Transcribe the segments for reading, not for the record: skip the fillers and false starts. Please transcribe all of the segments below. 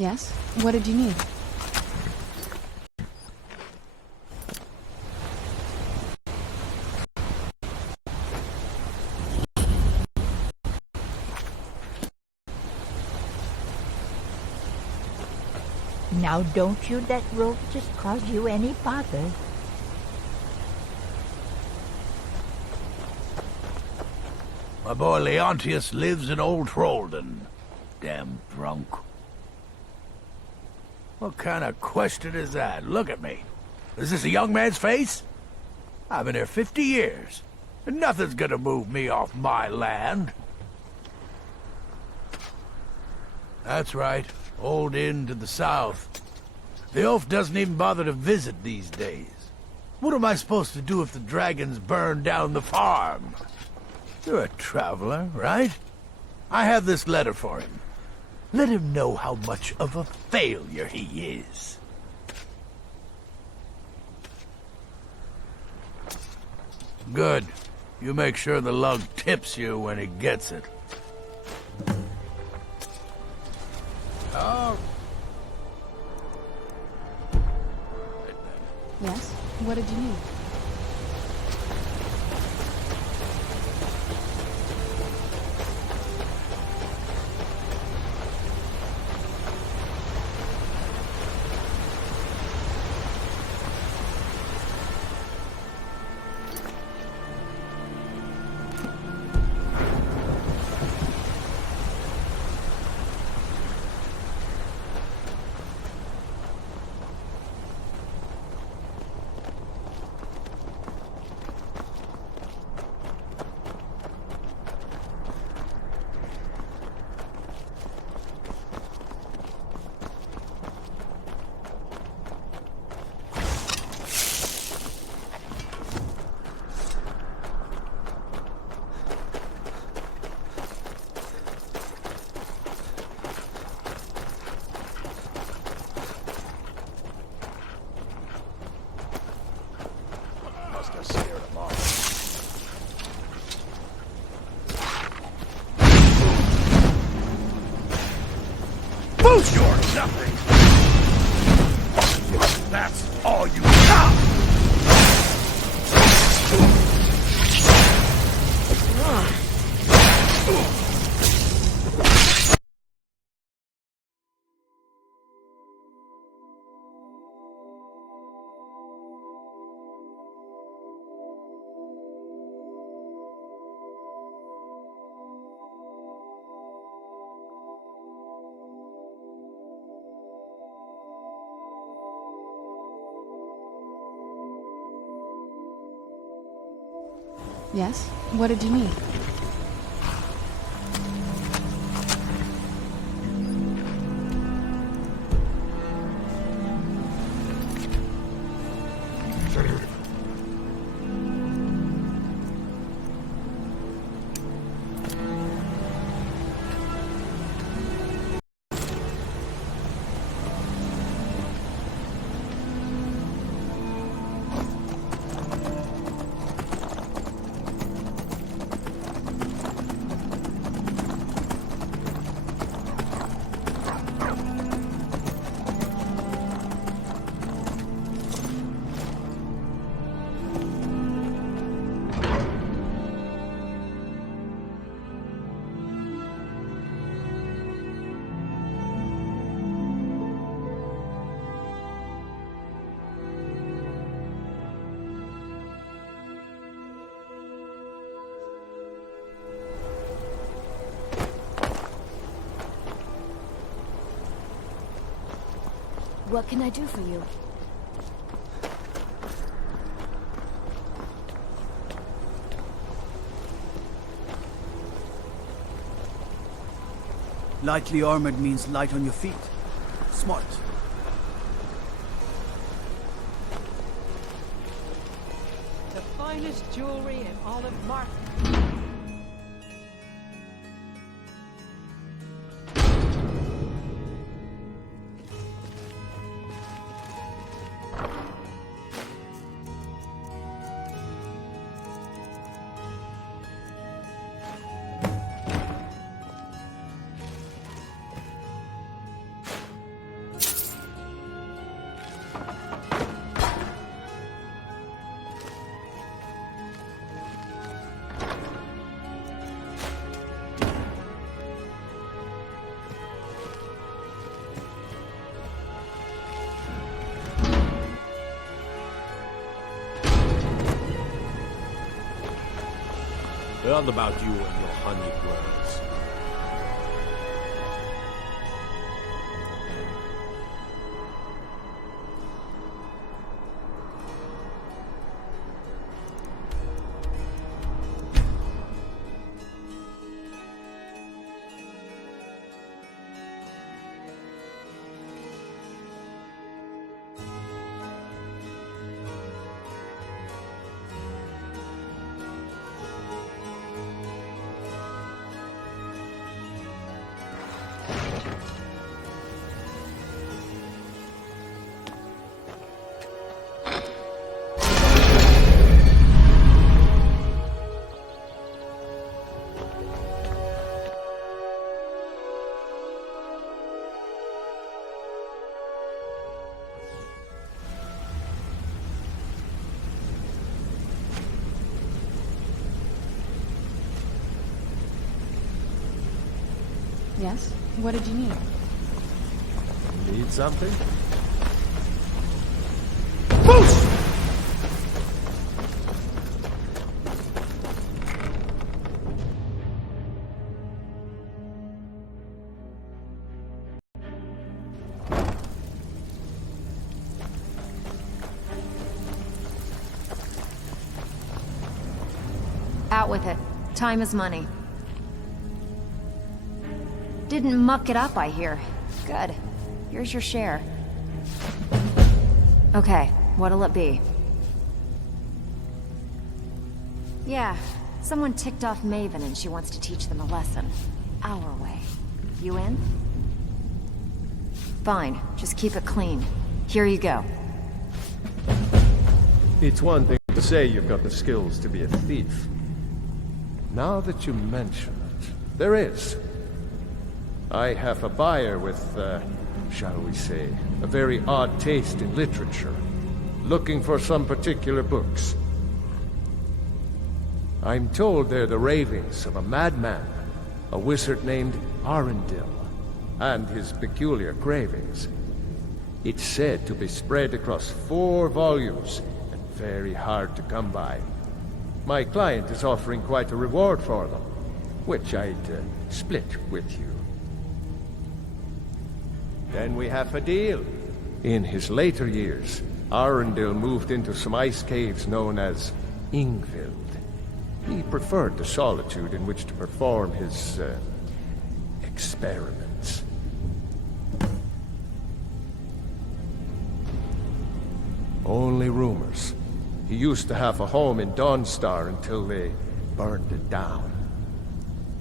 Yes? What did you need? Now don't you let roaches cause you any bother. My boy Leontius lives in Old Trollden. Damn drunk. What kind of question is that? Look at me. Is this a young man's face? I've been here 50 years, and nothing's gonna move me off my land. That's right. Old Inn to the south. The elf doesn't even bother to visit these days. What am I supposed to do if the dragons burn down the farm? You're a traveler, right? I have this letter for him. Let him know how much of a failure he is. Good. You make sure the lug tips you when he gets it. Oh. Yes? What did you need? You're nothing! That's all you got! Yes? What did you need? What can I do for you? Lightly armored means light on your feet. Smart. The finest jewelry in Olive Market. Heard about you and your honeyed words. Yes? What did you need? Need something? Out with it. Time is money. Didn't muck it up, I hear. Good. Here's your share. Okay, what'll it be? Yeah, someone ticked off Maven and she wants to teach them a lesson. Our way. You in? Fine, just keep it clean. Here you go. It's one thing to say you've got the skills to be a thief. Now that you mention it, there is. I have a buyer with, shall we say, a very odd taste in literature, looking for some particular books. I'm told they're the ravings of a madman, a wizard named Arundel, and his peculiar cravings. It's said to be spread across 4 volumes, and very hard to come by. My client is offering quite a reward for them, which I'd split with you. Then we have a deal. In his later years, Arundel moved into some ice caves known as Ingvild. He preferred the solitude in which to perform his, experiments. Only rumors. He used to have a home in Dawnstar until they burned it down.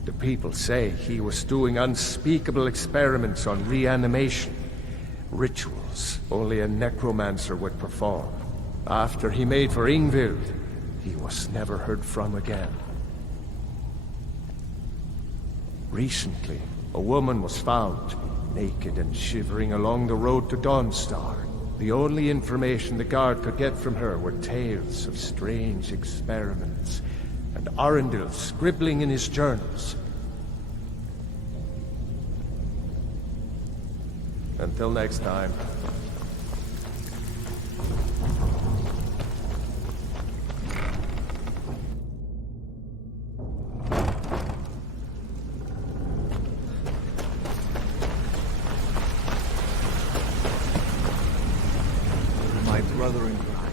The people say he was doing unspeakable experiments on reanimation. Rituals only a necromancer would perform. After he made for Ingvild, he was never heard from again. Recently, a woman was found, naked and shivering along the road to Dawnstar. The only information the guard could get from her were tales of strange experiments, and Arundel scribbling in his journals. Until next time. My brother in crime.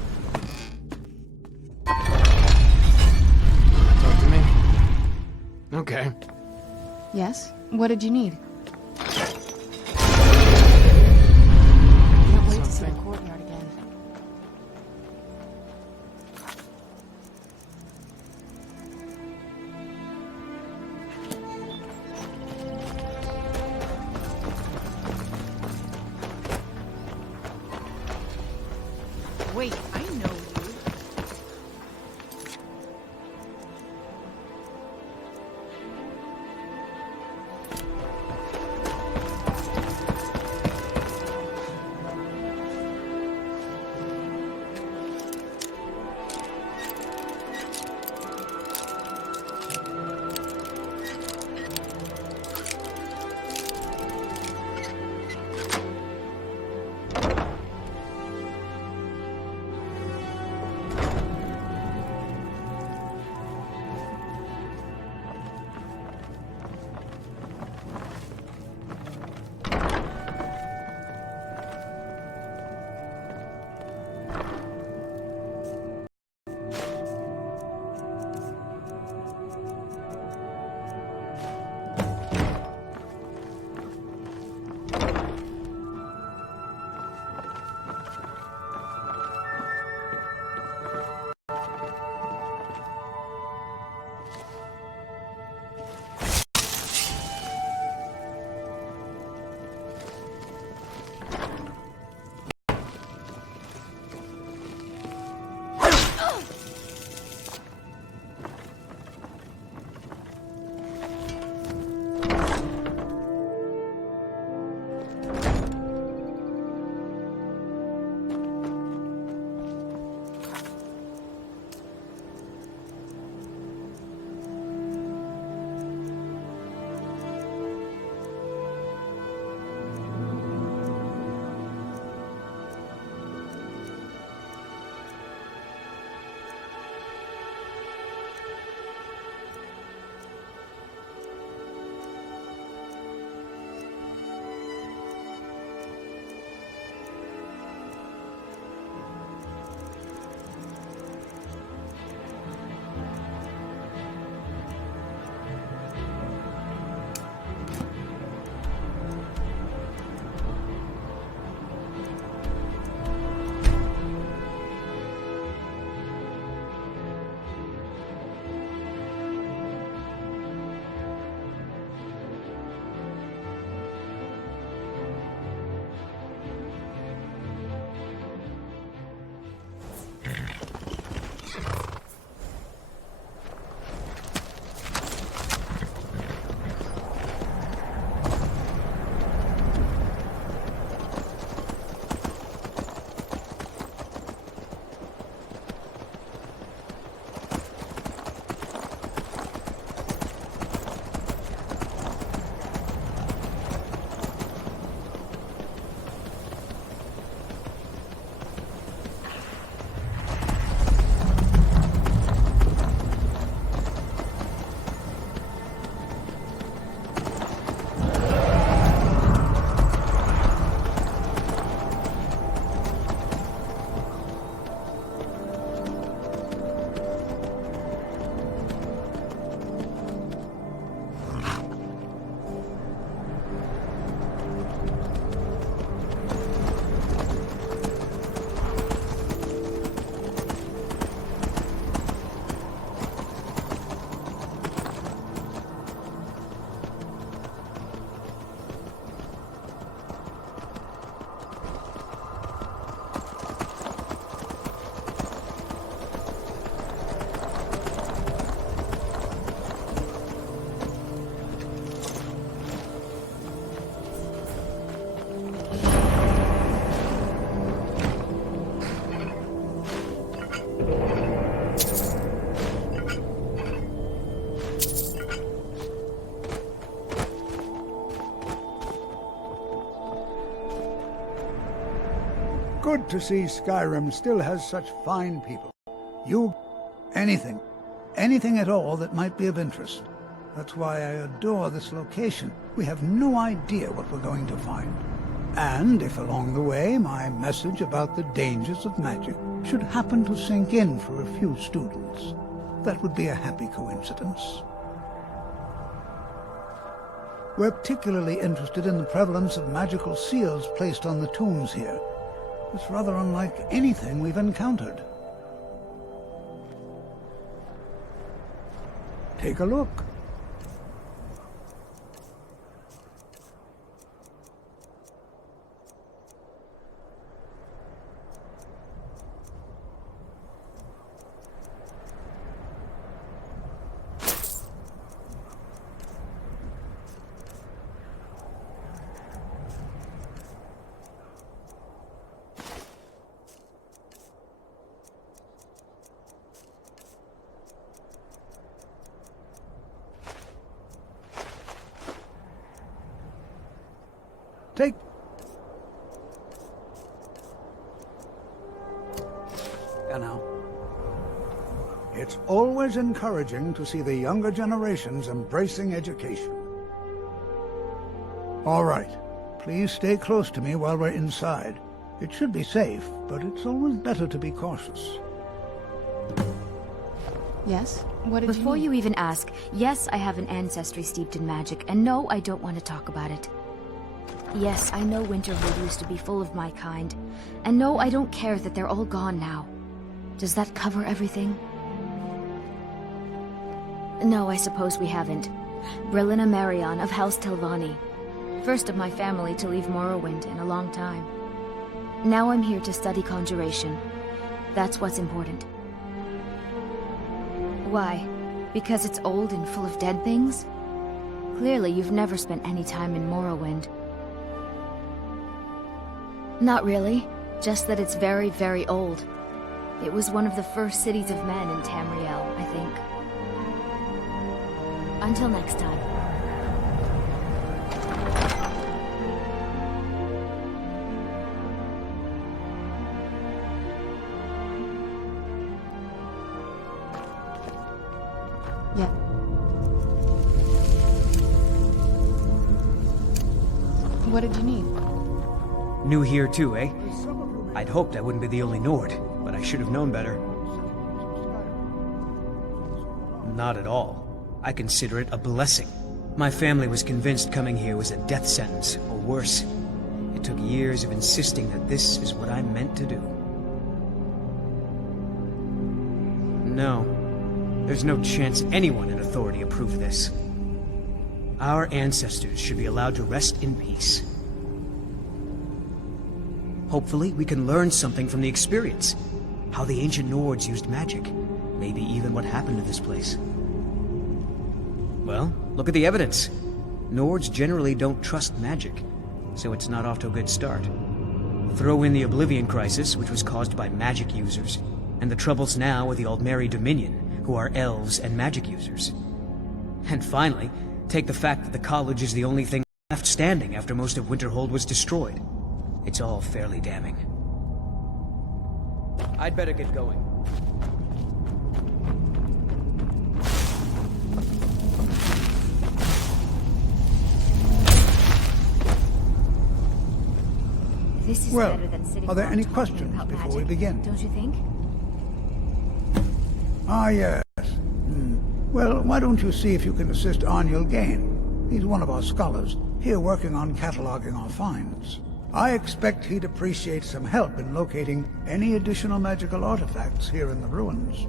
Talk to me? Okay. Yes? What did you need? Can't wait to see the courtyard again. Wait, I know you. Good to see Skyrim still has such fine people. Anything. Anything at all that might be of interest. That's why I adore this location. We have no idea what we're going to find. And if along the way my message about the dangers of magic should happen to sink in for a few students, that would be a happy coincidence. We're particularly interested in the prevalence of magical seals placed on the tombs here. It's rather unlike anything we've encountered. Take a look. Take... now. It's always encouraging to see the younger generations embracing education. All right. Please stay close to me while we're inside. It should be safe, but it's always better to be cautious. Yes? What did Before you you need? even ask, yes, I have an ancestry steeped in magic, and no, I don't want to talk about it. Yes, I know Winterhold used to be full of my kind. And no, I don't care that they're all gone now. Does that cover everything? No, I suppose we haven't. Brillina Marion of House Telvanni. First of my family to leave Morrowind in a long time. Now I'm here to study conjuration. That's what's important. Why? Because it's old and full of dead things? Clearly you've never spent any time in Morrowind. Not really. Just that it's very, very old. It was one of the first cities of men in Tamriel, I think. Until next time. Yeah. What did you need? New here too, eh? I'd hoped I wouldn't be the only Nord, but I should have known better. Not at all. I consider it a blessing. My family was convinced coming here was a death sentence, or worse. It took years of insisting that this is what I'm meant to do. No. There's no chance anyone in authority approved this. Our ancestors should be allowed to rest in peace. Hopefully, we can learn something from the experience. How the ancient Nords used magic. Maybe even what happened to this place. Well, look at the evidence. Nords generally don't trust magic, so it's not off to a good start. Throw in the Oblivion Crisis, which was caused by magic users, and the troubles now with the Aldmeri Dominion, who are elves and magic users. And finally, take the fact that the college is the only thing left standing after most of Winterhold was destroyed. It's all fairly damning. I'd better get going. This is Well, better than sitting are there around any talking questions about before we magic, begin? Don't you think? Ah, yes. Well, why don't you see if you can assist Arniel Gain? He's one of our scholars, here working on cataloging our finds. I expect he'd appreciate some help in locating any additional magical artifacts here in the ruins.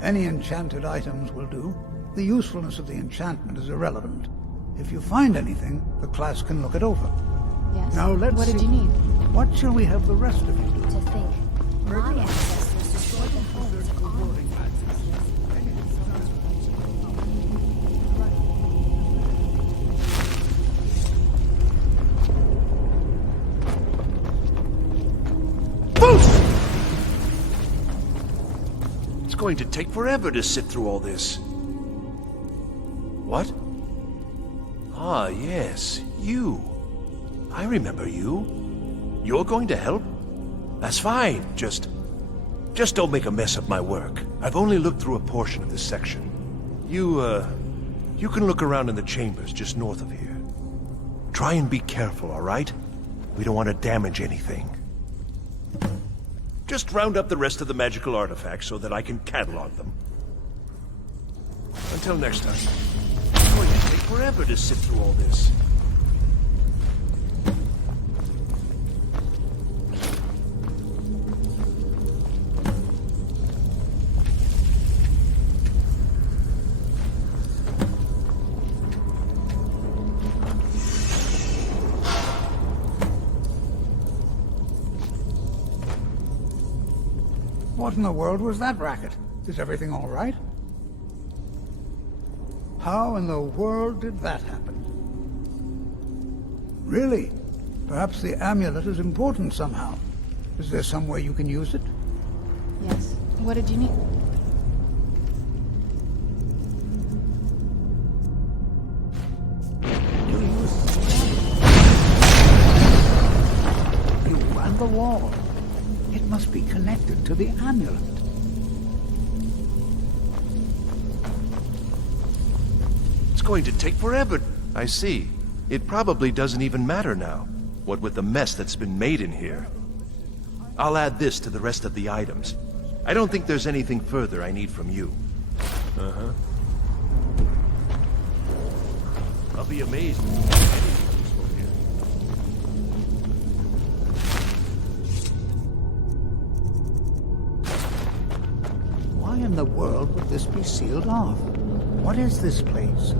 Any enchanted items will do. The usefulness of the enchantment is irrelevant. If you find anything, the class can look it over. Yes? Now let's What did see. you need? What shall we have the rest of you do? To think. My ancestors destroyed the homes of all of It's going to take forever to sit through all this. What? Ah, yes, you. I remember you. You're going to help? That's fine, just don't make a mess of my work. I've only looked through a portion of this section. You can look around in the chambers just north of here. Try and be careful, all right? We don't want to damage anything. Just round up the rest of the magical artifacts so that I can catalog them. Until next time. It's going to take forever to sit through all this. What in the world was that racket? Is everything all right? How in the world did that happen? Really? Perhaps the amulet is important somehow. Is there some way you can use it? Yes. What did you need? You and the wall. It must be connected to the amulet. It's going to take forever. I see. It probably doesn't even matter now, what with the mess that's been made in here. I'll add this to the rest of the items. I don't think there's anything further I need from you. Uh-huh. I'll be amazed if there's anything useful here. in the world would this be sealed off? What is this place?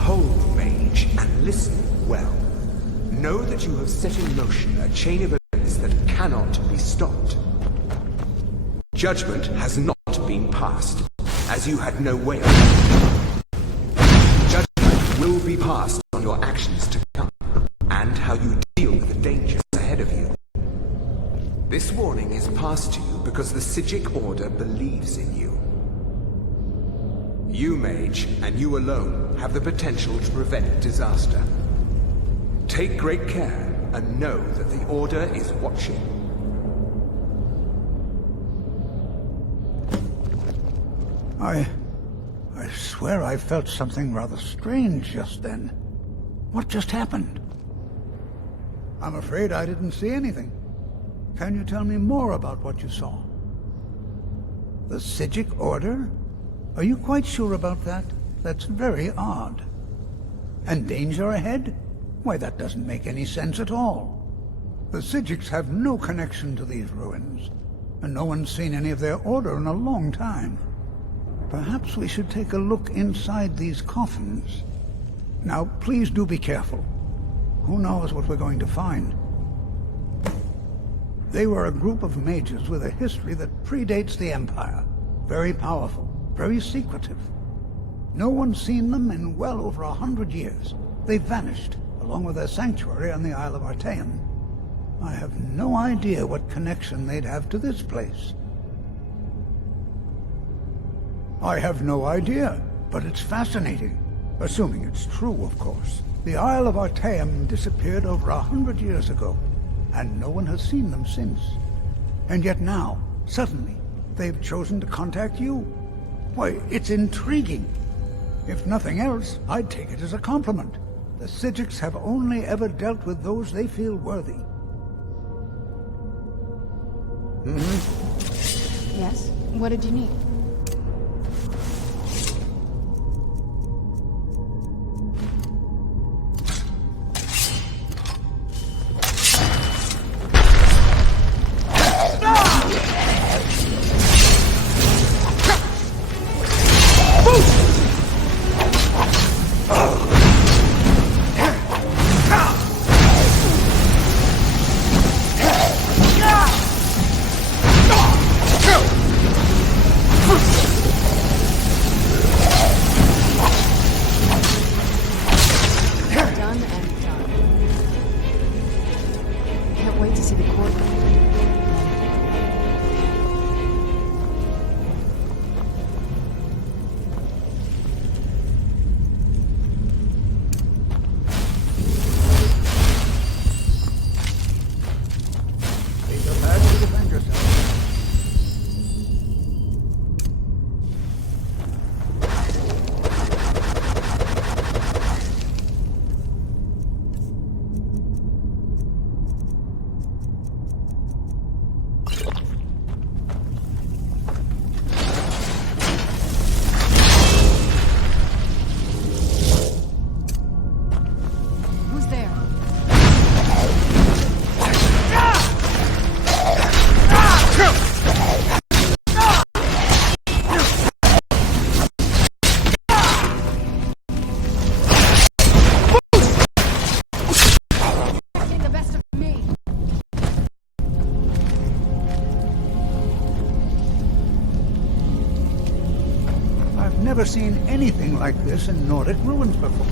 Hold, mage, and listen well. Know that you have set in motion a chain of events that cannot be stopped. Judgment has not been passed, as you had no way of it. Judgment will be passed on your actions to come, and how you deal with the dangers ahead of you. This warning is passed to you because the Psijic Order believes in you. You, mage, and you alone, have the potential to prevent disaster. Take great care, and know that the Order is watching. I swear I felt something rather strange just then. What just happened? I'm afraid I didn't see anything. Can you tell me more about what you saw? The Psijic Order? Are you quite sure about that? That's very odd. And danger ahead? Why, that doesn't make any sense at all. The Psijics have no connection to these ruins, and no one's seen any of their order in a long time. Perhaps we should take a look inside these coffins. Now, please do be careful. Who knows what we're going to find? They were a group of mages with a history that predates the Empire. Very powerful, very secretive. No one's seen them in well over 100 years. They vanished, along with their sanctuary on the Isle of Artaeum. I have no idea what connection they'd have to this place. I have no idea, but it's fascinating. Assuming it's true, of course. The Isle of Artaeum disappeared over 100 years ago, and no one has seen them since. And yet now, suddenly, they've chosen to contact you. Why, it's intriguing. If nothing else, I'd take it as a compliment. The Psijics have only ever dealt with those they feel worthy. Yes? What did you need? Never seen anything like this in Nordic ruins before.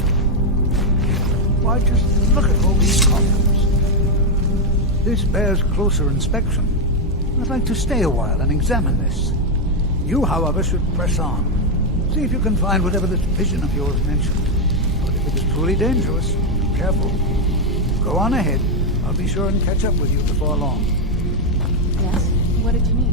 Why, just look at all these coffins. This bears closer inspection. I'd like to stay a while and examine this. You, however, should press on. See if you can find whatever this vision of yours mentioned. But if it is truly dangerous, be careful. Go on ahead. I'll be sure and catch up with you before long. Yes? What did you need?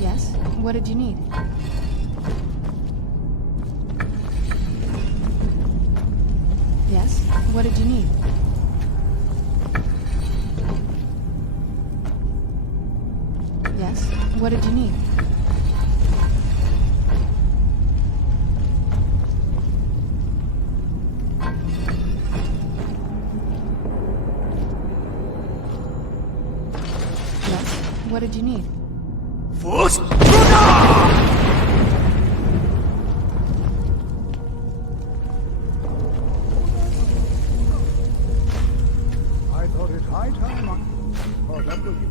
Yes? What did you need? Yes? What did you need? Yes? What did you need? Yes? What did you need? Force! I thought it high time I caught up with you.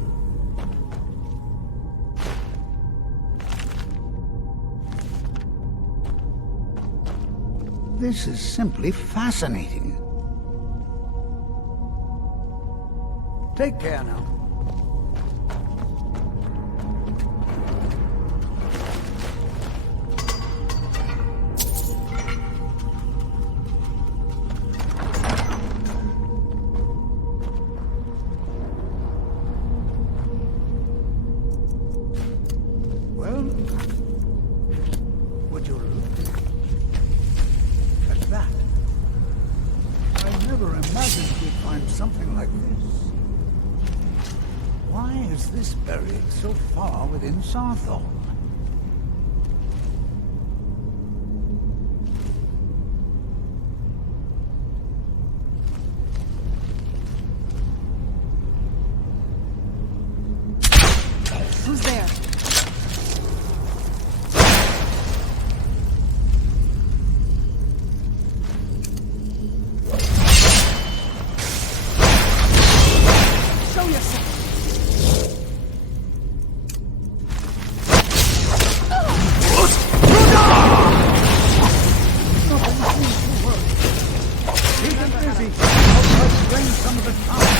This is simply fascinating. Take care now. Well, would you look at that? I never imagined we'd find something like this. Why is this buried so far within Sarthor? Who's there? Show yourself! Keep it busy. I'll try to drain some of the time.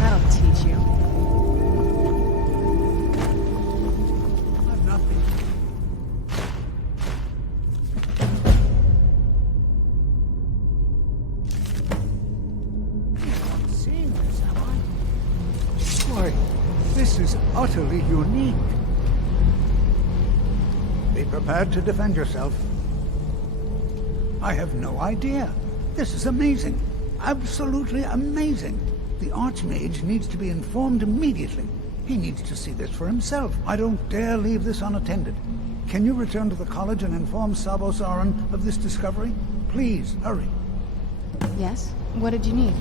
That'll teach you. I've nothing. I'm not seeing this, am I? Boy, this is utterly unique. Be prepared to defend yourself. I have no idea. This is amazing. Absolutely amazing. The Archmage needs to be informed immediately. He needs to see this for himself. I don't dare leave this unattended. Can you return to the college and inform Sabo Saran of this discovery? Please, hurry. Yes? What did you need?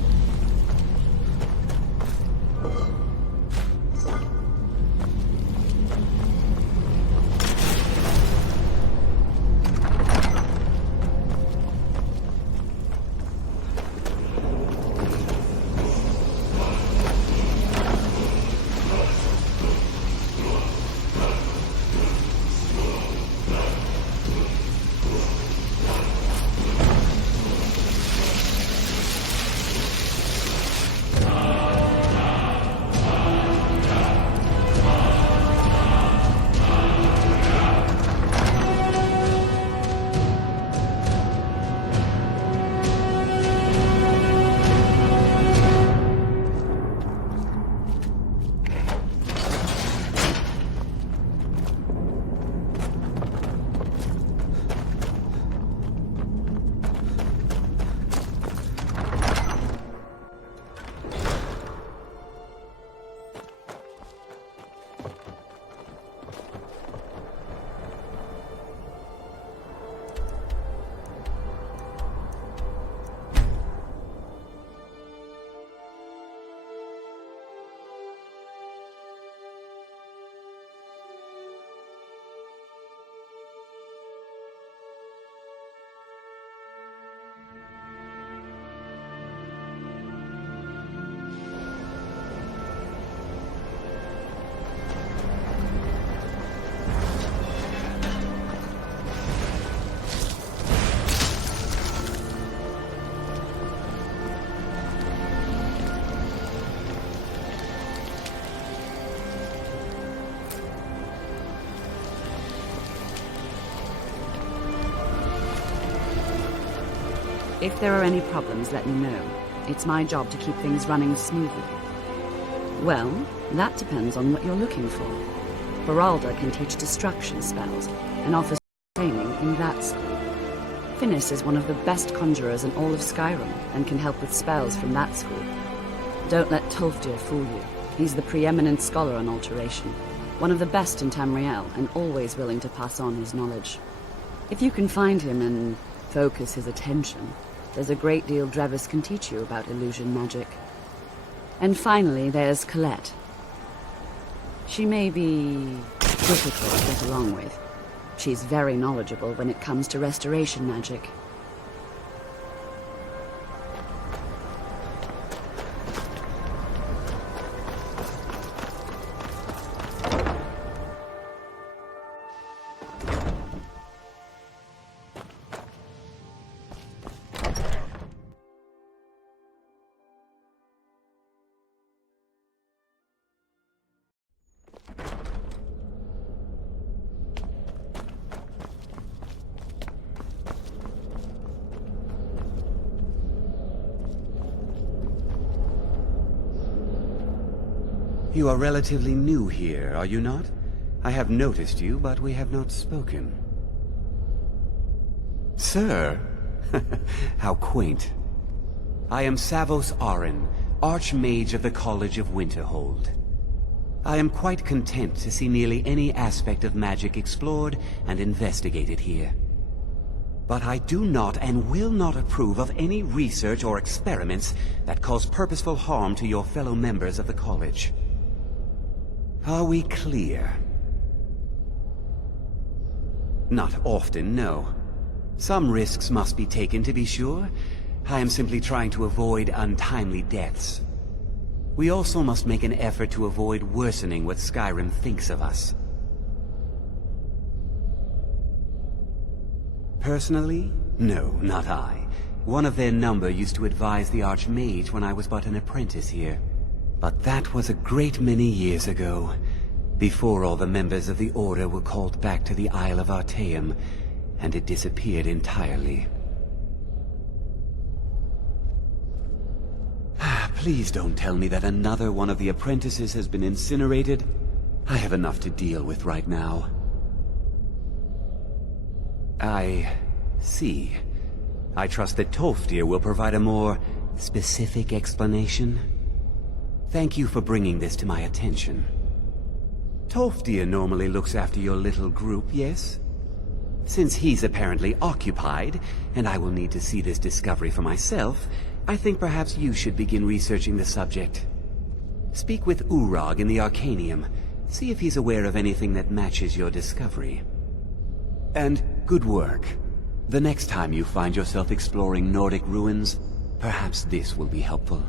If there are any problems, let me know. It's my job to keep things running smoothly. Well, that depends on what you're looking for. Beralda can teach destruction spells, and offers training in that school. Finis is one of the best conjurers in all of Skyrim, and can help with spells from that school. Don't let Tolfdir fool you. He's the preeminent scholar on alteration, one of the best in Tamriel, and always willing to pass on his knowledge. If you can find him and focus his attention, there's a great deal Drevis can teach you about illusion magic. And finally, there's Colette. She may be difficult to get along with. She's very knowledgeable when it comes to restoration magic. You are relatively new here, are you not? I have noticed you, but we have not spoken. Sir? How quaint. I am Savos Arin, Archmage of the College of Winterhold. I am quite content to see nearly any aspect of magic explored and investigated here. But I do not and will not approve of any research or experiments that cause purposeful harm to your fellow members of the College. Are we clear? Not often, no. Some risks must be taken, to be sure. I am simply trying to avoid untimely deaths. We also must make an effort to avoid worsening what Skyrim thinks of us. Personally? No, not I. One of their number used to advise the Archmage when I was but an apprentice here. But that was a great many years ago, before all the members of the Order were called back to the Isle of Artaeum, and it disappeared entirely. Please don't tell me that another one of the apprentices has been incinerated. I have enough to deal with right now. I see. I trust that Tolfdir will provide a more specific explanation. Thank you for bringing this to my attention. Tolfdir normally looks after your little group, yes? Since he's apparently occupied, and I will need to see this discovery for myself, I think perhaps you should begin researching the subject. Speak with Urag in the Arcanium. See if he's aware of anything that matches your discovery. And good work. The next time you find yourself exploring Nordic ruins, perhaps this will be helpful.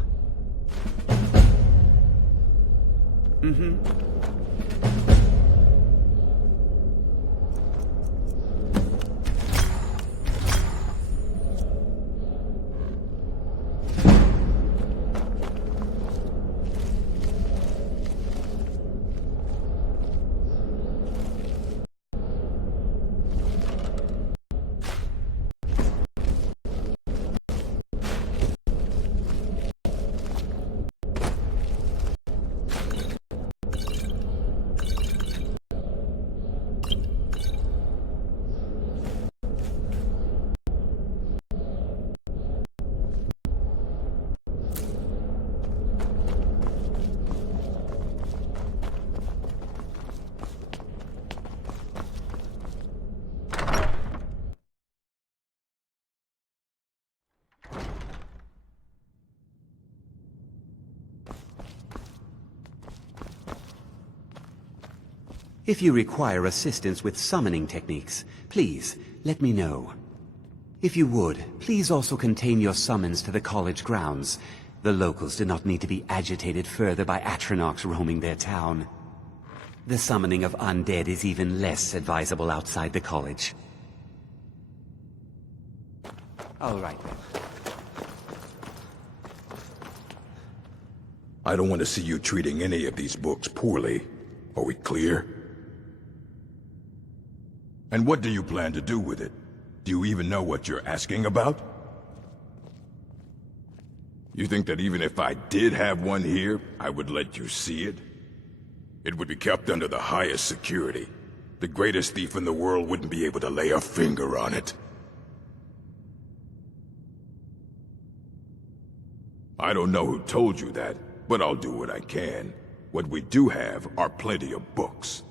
If you require assistance with summoning techniques, please, let me know. If you would, please also contain your summons to the college grounds. The locals do not need to be agitated further by Atronachs roaming their town. The summoning of undead is even less advisable outside the college. All right then. I don't want to see you treating any of these books poorly. Are we clear? And what do you plan to do with it? Do you even know what you're asking about? You think that even if I did have one here, I would let you see it? It would be kept under the highest security. The greatest thief in the world wouldn't be able to lay a finger on it. I don't know who told you that, but I'll do what I can. What we do have are plenty of books.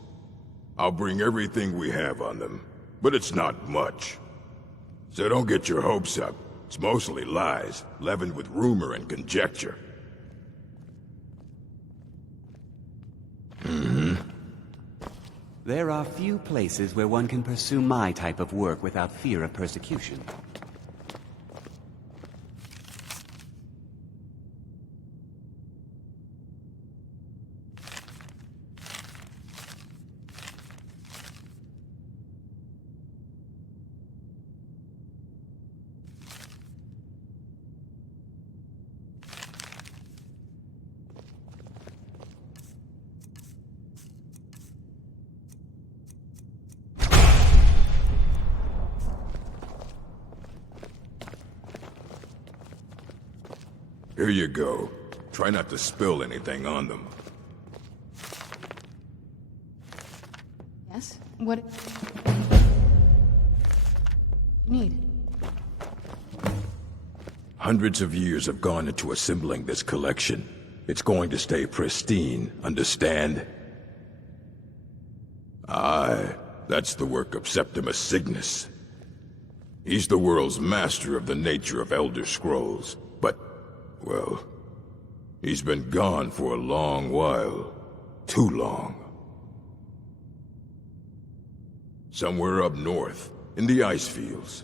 I'll bring everything we have on them, but it's not much. So don't get your hopes up. It's mostly lies, leavened with rumor and conjecture. There are few places where one can pursue my type of work without fear of persecution. Here you go. Try not to spill anything on them. Yes? What... you need? Hundreds of years have gone into assembling this collection. It's going to stay pristine, understand? Aye, that's the work of Septimus Cygnus. He's the world's master of the nature of Elder Scrolls, but, well, he's been gone for a long while. Too long. Somewhere up north, in the ice fields.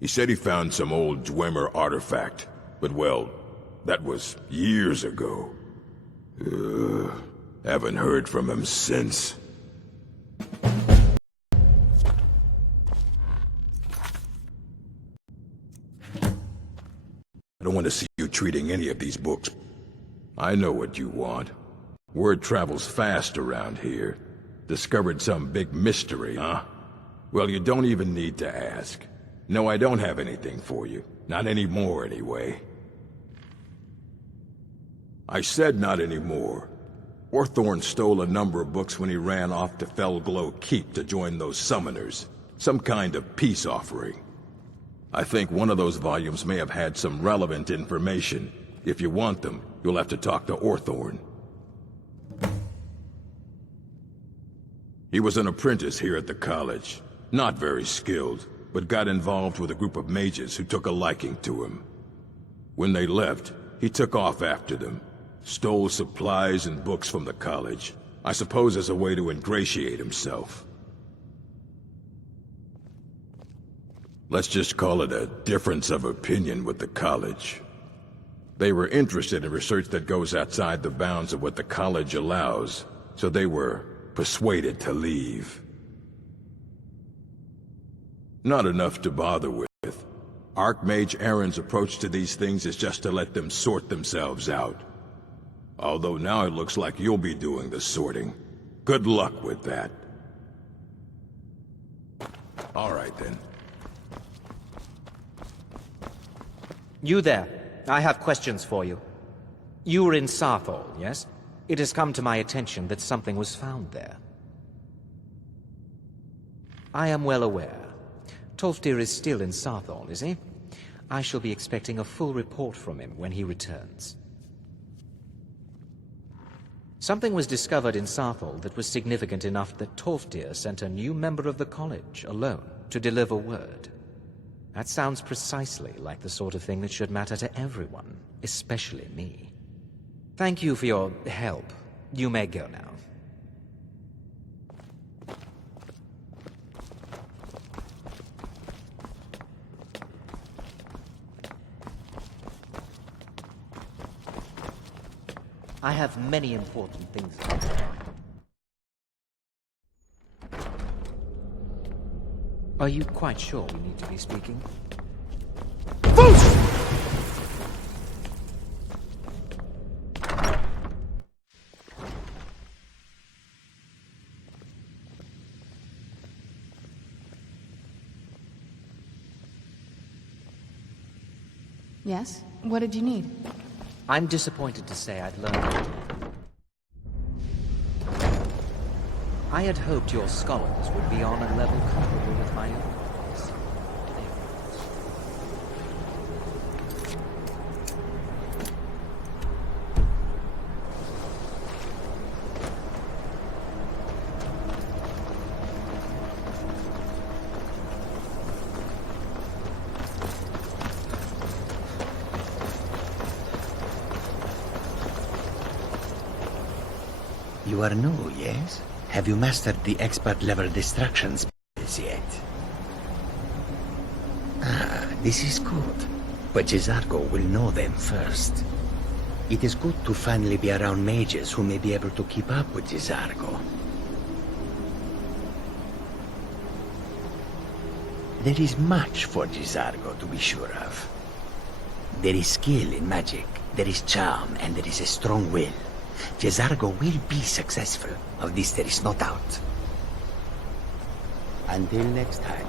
He said he found some old Dwemer artifact, but well, that was years ago. Haven't heard from him since. I don't want to see you treating any of these books. I know what you want. Word travels fast around here. Discovered some big mystery, huh? Well, you don't even need to ask. No, I don't have anything for you. Not anymore, anyway. I said not anymore. Orthorn stole a number of books when he ran off to Felglow Keep to join those summoners. Some kind of peace offering. I think one of those volumes may have had some relevant information. If you want them, you'll have to talk to Orthorn. He was an apprentice here at the college. Not very skilled, but got involved with a group of mages who took a liking to him. When they left, he took off after them. Stole supplies and books from the college. I suppose as a way to ingratiate himself. Let's just call it a difference of opinion with the college. They were interested in research that goes outside the bounds of what the college allows, so they were persuaded to leave. Not enough to bother with. Archmage Aaron's approach to these things is just to let them sort themselves out. Although now it looks like you'll be doing the sorting. Good luck with that. All right then. You there. I have questions for you. You were in Sarthol, yes? It has come to my attention that something was found there. I am well aware. Tolfdir is still in Sarthol, is he? I shall be expecting a full report from him when he returns. Something was discovered in Sarthol that was significant enough that Tolfdir sent a new member of the college alone to deliver word. That sounds precisely like the sort of thing that should matter to everyone, especially me. Thank you for your help. You may go now. I have many important things to do. Are you quite sure we need to be speaking? Yes? What did you need? I'm disappointed to say I've learned. I had hoped your scholars would be on a level comparable with my own. You are new, yes? Have you mastered the expert-level distraction spells yet? Ah, this is good. But Jizargo will know them first. It is good to finally be around mages who may be able to keep up with Jizargo. There is much for Jizargo to be sure of. There is skill in magic, there is charm, and there is a strong will. Jizargo will be successful. Of this there is no doubt. Until next time.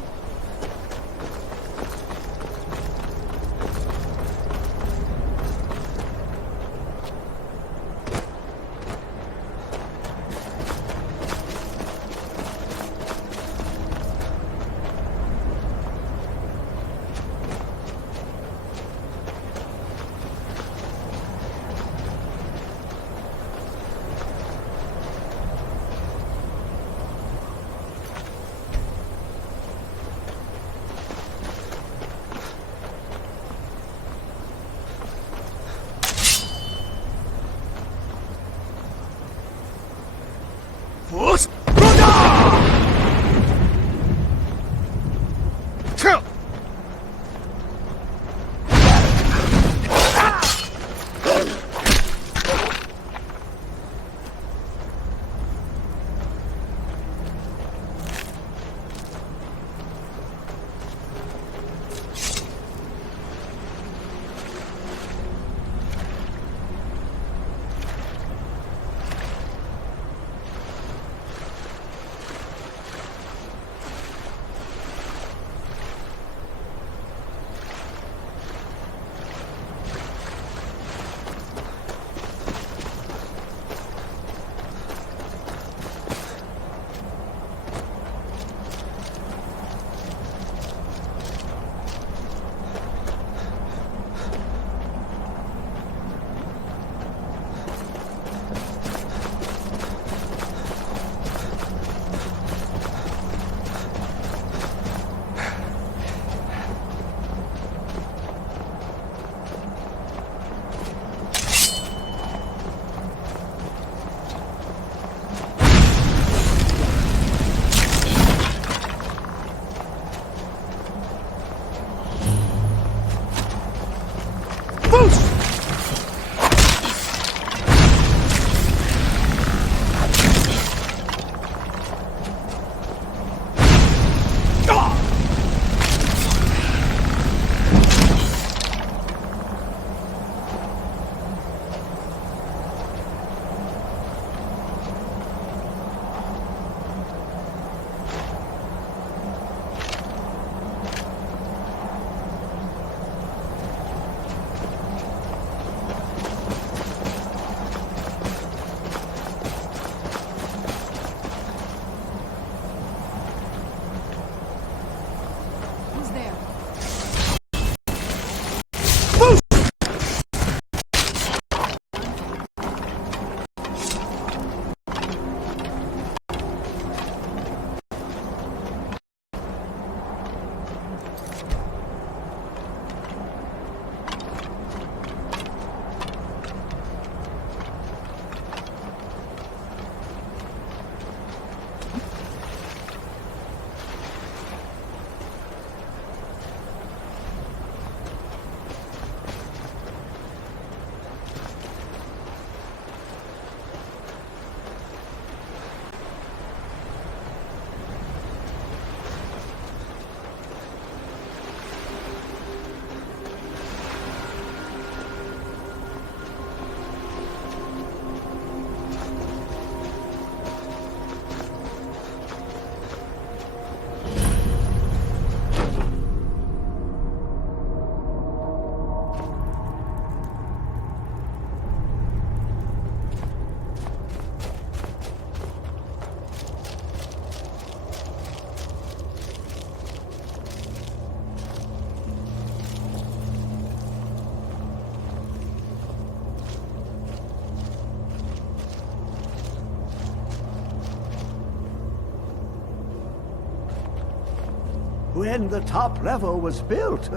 When the top level was built,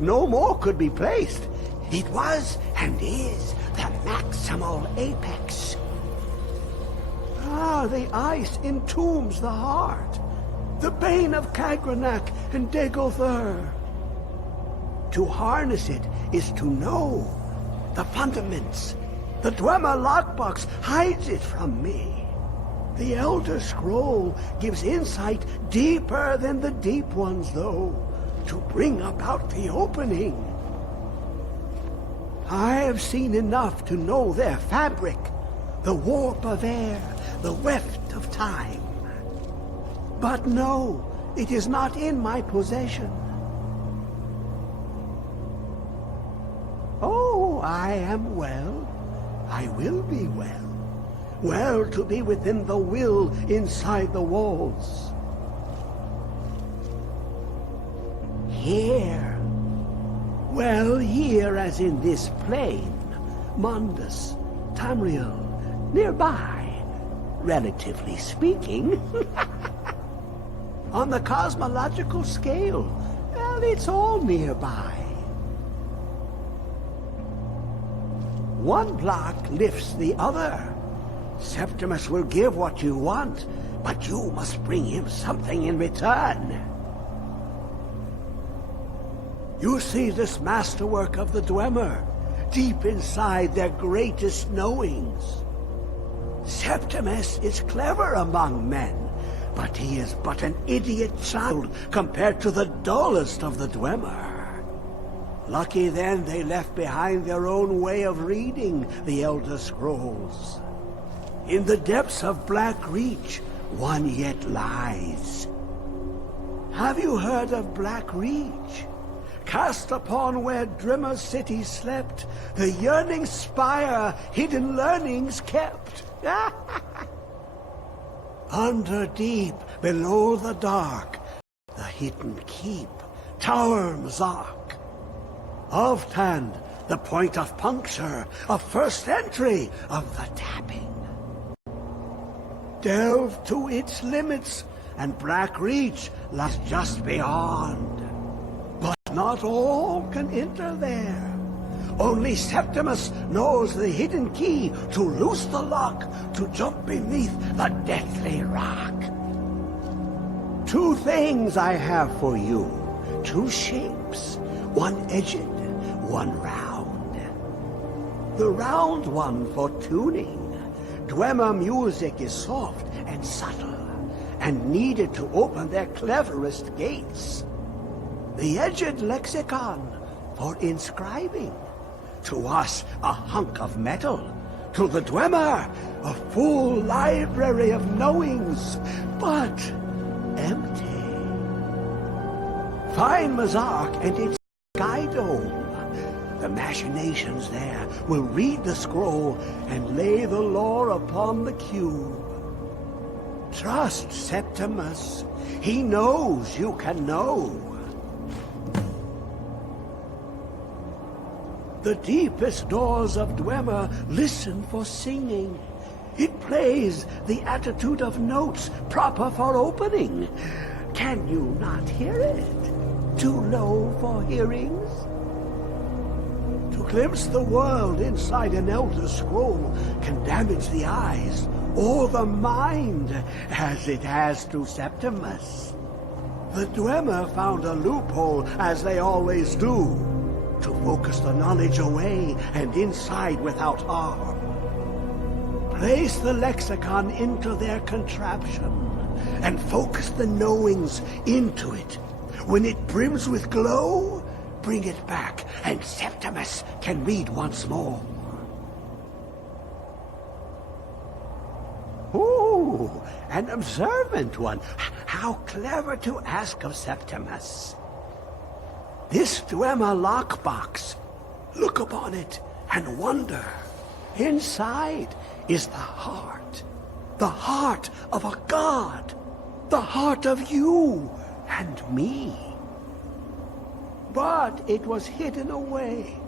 no more could be placed. It was and is the maximal apex. The ice entombs the heart, the bane of Kagranak and Degolthur. To harness it is to know the fundaments. The Dwemer lockbox hides it from me. The Elder Scroll gives insight deeper than the deep ones, though, to bring about the opening. I have seen enough to know their fabric, the warp of air, the weft of time. But no, it is not in my possession. Oh, I am well. I will be well. Well to be within the will inside the walls. Here. Well, here as in this plain. Mundus, Tamriel, nearby, relatively speaking. On the cosmological scale, well, it's all nearby. One block lifts the other. Septimus will give what you want, but you must bring him something in return. You see this masterwork of the Dwemer, deep inside their greatest knowings. Septimus is clever among men, but he is but an idiot child compared to the dullest of the Dwemer. Lucky then they left behind their own way of reading the Elder Scrolls. In the depths of Black Reach, one yet lies. Have you heard of Black Reach? Cast upon where Drimmer's city slept, the yearning spire hidden learnings kept. Under deep, below the dark, the hidden keep, Tower Mzark. Oftand, the point of puncture, of first entry, of the tapping. Delve to its limits, and Black Reach lies just beyond. But not all can enter there. Only Septimus knows the hidden key to loose the lock, to jump beneath the deathly rock. Two things I have for you, two shapes, one edged, one round. The round one for tuning. Dwemer music is soft and subtle, and needed to open their cleverest gates. The edged lexicon for inscribing. To us, a hunk of metal. To the Dwemer, a full library of knowings, but empty. Find Mzark and its sky dome. The machinations there will read the scroll and lay the lore upon the cube. Trust Septimus. He knows you can know. The deepest doors of Dwemer listen for singing. It plays the attitude of notes proper for opening. Can you not hear it? Too low for hearings? To glimpse the world inside an Elder Scroll can damage the eyes or the mind, as it has to Septimus. The Dwemer found a loophole, as they always do, to focus the knowledge away and inside without harm. Place the lexicon into their contraption, and focus the knowings into it. When it brims with glow, bring it back, and Septimus can read once more. Ooh, an observant one. How clever to ask of Septimus. This Dwemer lockbox, look upon it and wonder. Inside is the heart of a god, the heart of you and me. But it was hidden away,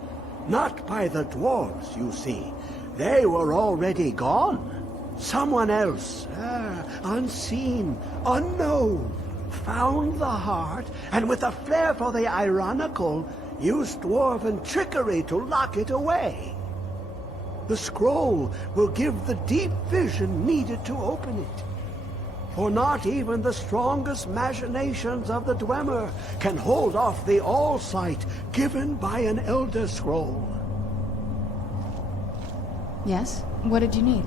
not by the dwarves, you see. They were already gone. Someone else, unseen, unknown, found the heart, and with a flair for the ironical, used dwarven trickery to lock it away. The scroll will give the deep vision needed to open it. For not even the strongest machinations of the Dwemer can hold off the all-sight given by an Elder Scroll. Yes? What did you need?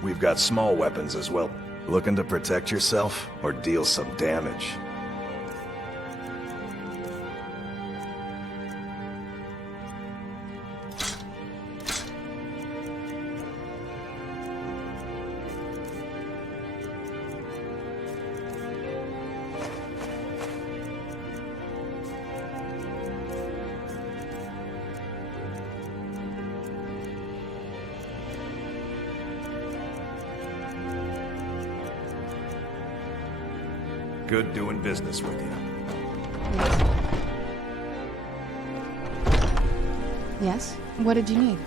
We've got small weapons as well. Looking to protect yourself or deal some damage? Good doing business with you. Yes? What did you need?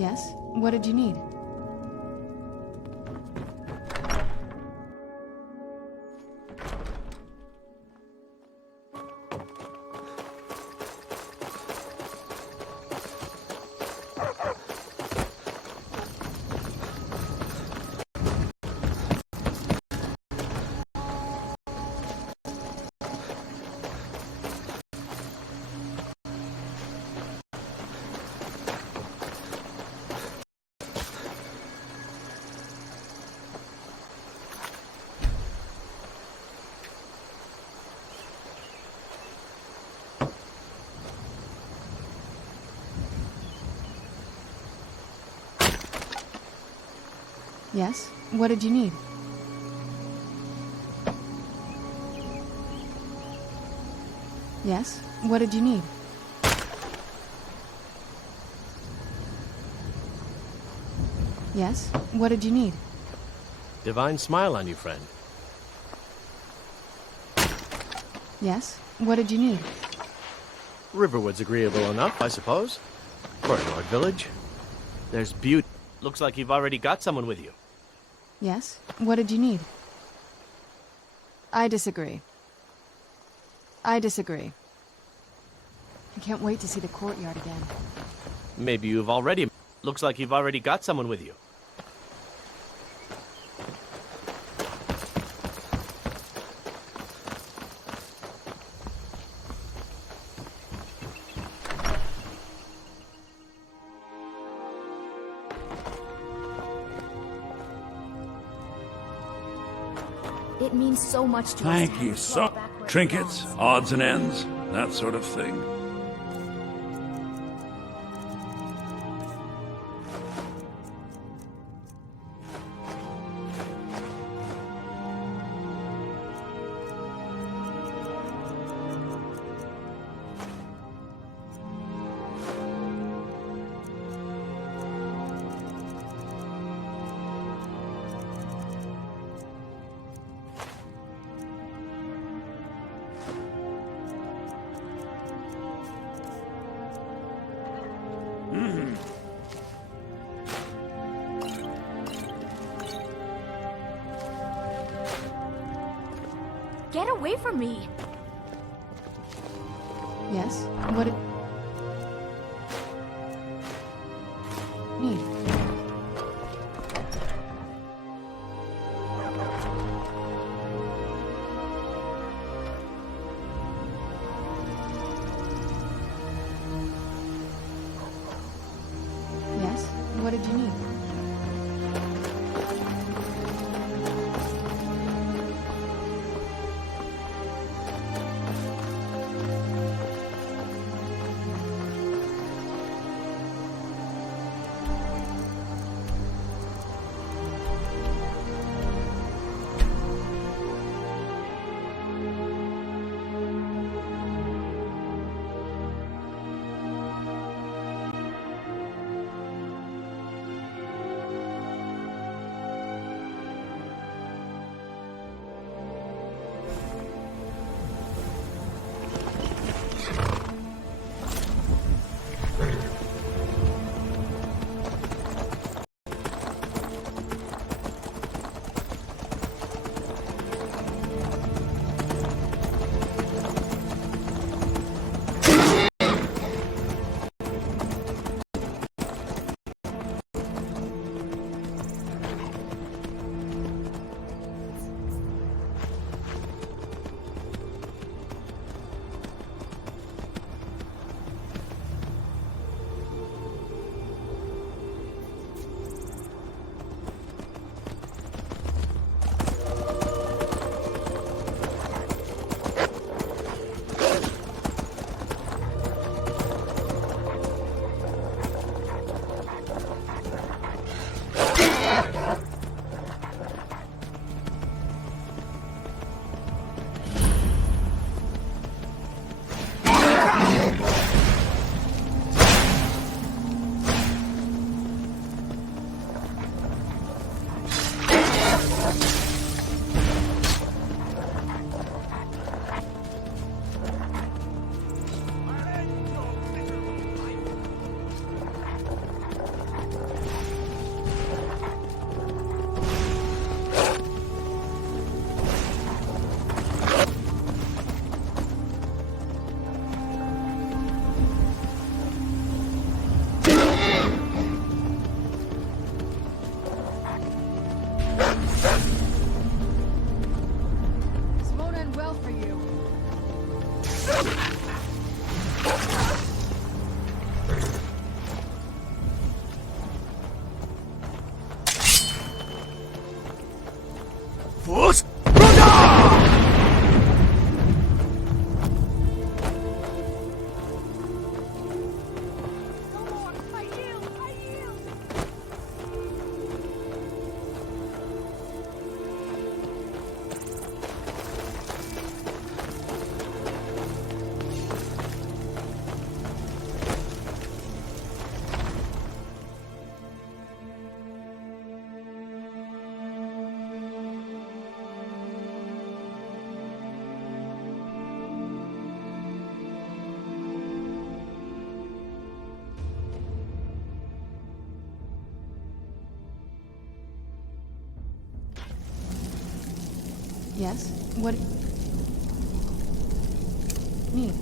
Yes? What did you need? Yes? What did you need? Yes? What did you need? Yes? What did you need? Divine smile on you, friend. Yes? What did you need? Riverwood's agreeable enough, I suppose. For a Nord village. There's beauty. Looks like you've already got someone with you. Yes? What did you need? I disagree. I disagree. I can't wait to see the courtyard again. Maybe you've already... Looks like you've already got someone with you. It means so much to us. Thank you so... Trinkets, odds and ends, that sort of thing. Get away from me! Yes? What did... need? Yes? What did you need? Yes? What... need?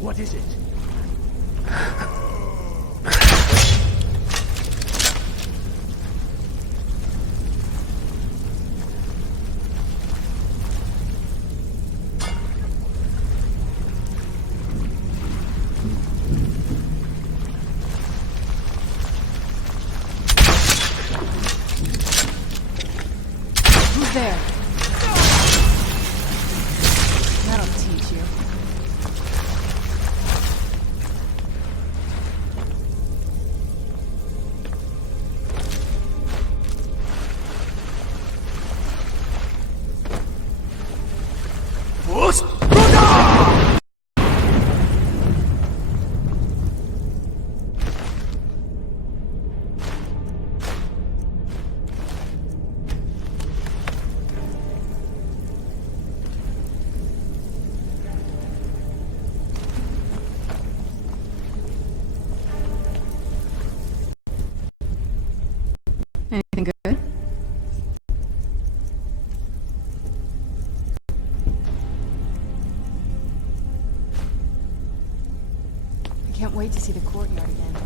What is it? Who's there? That'll teach you. Anything good? I can't wait to see the courtyard again.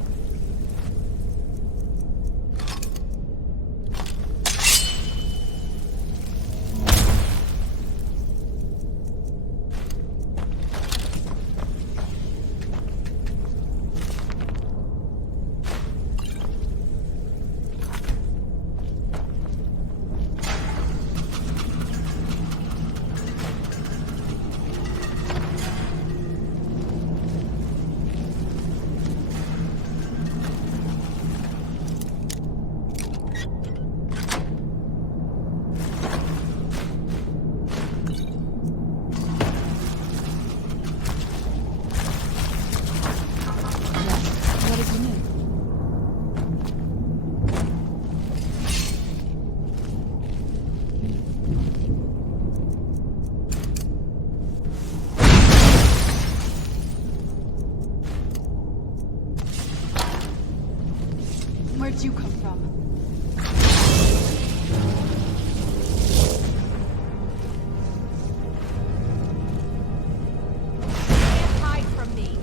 Where'd you come from? Can't hide from me.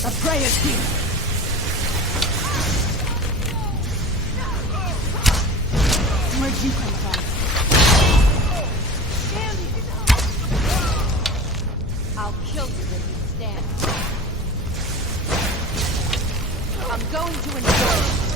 The prey is here. Where'd you come from? I'll kill you if you stand. I'm going to enjoy it.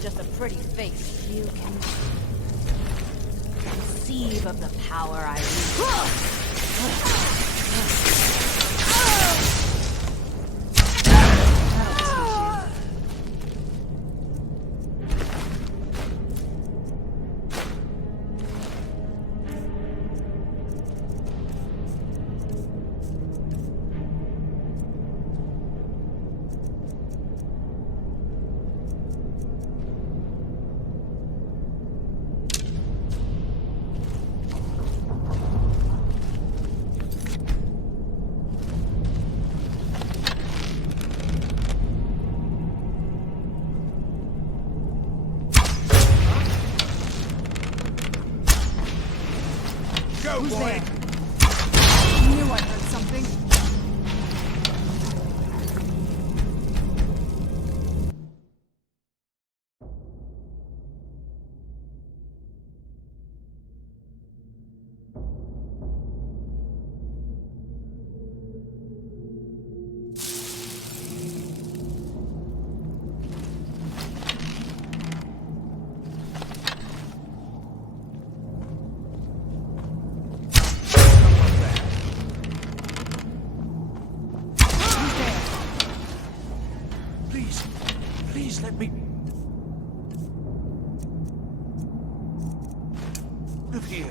just a pretty face. You can conceive of the power I Who's there? I knew I heard something. Please let me live here.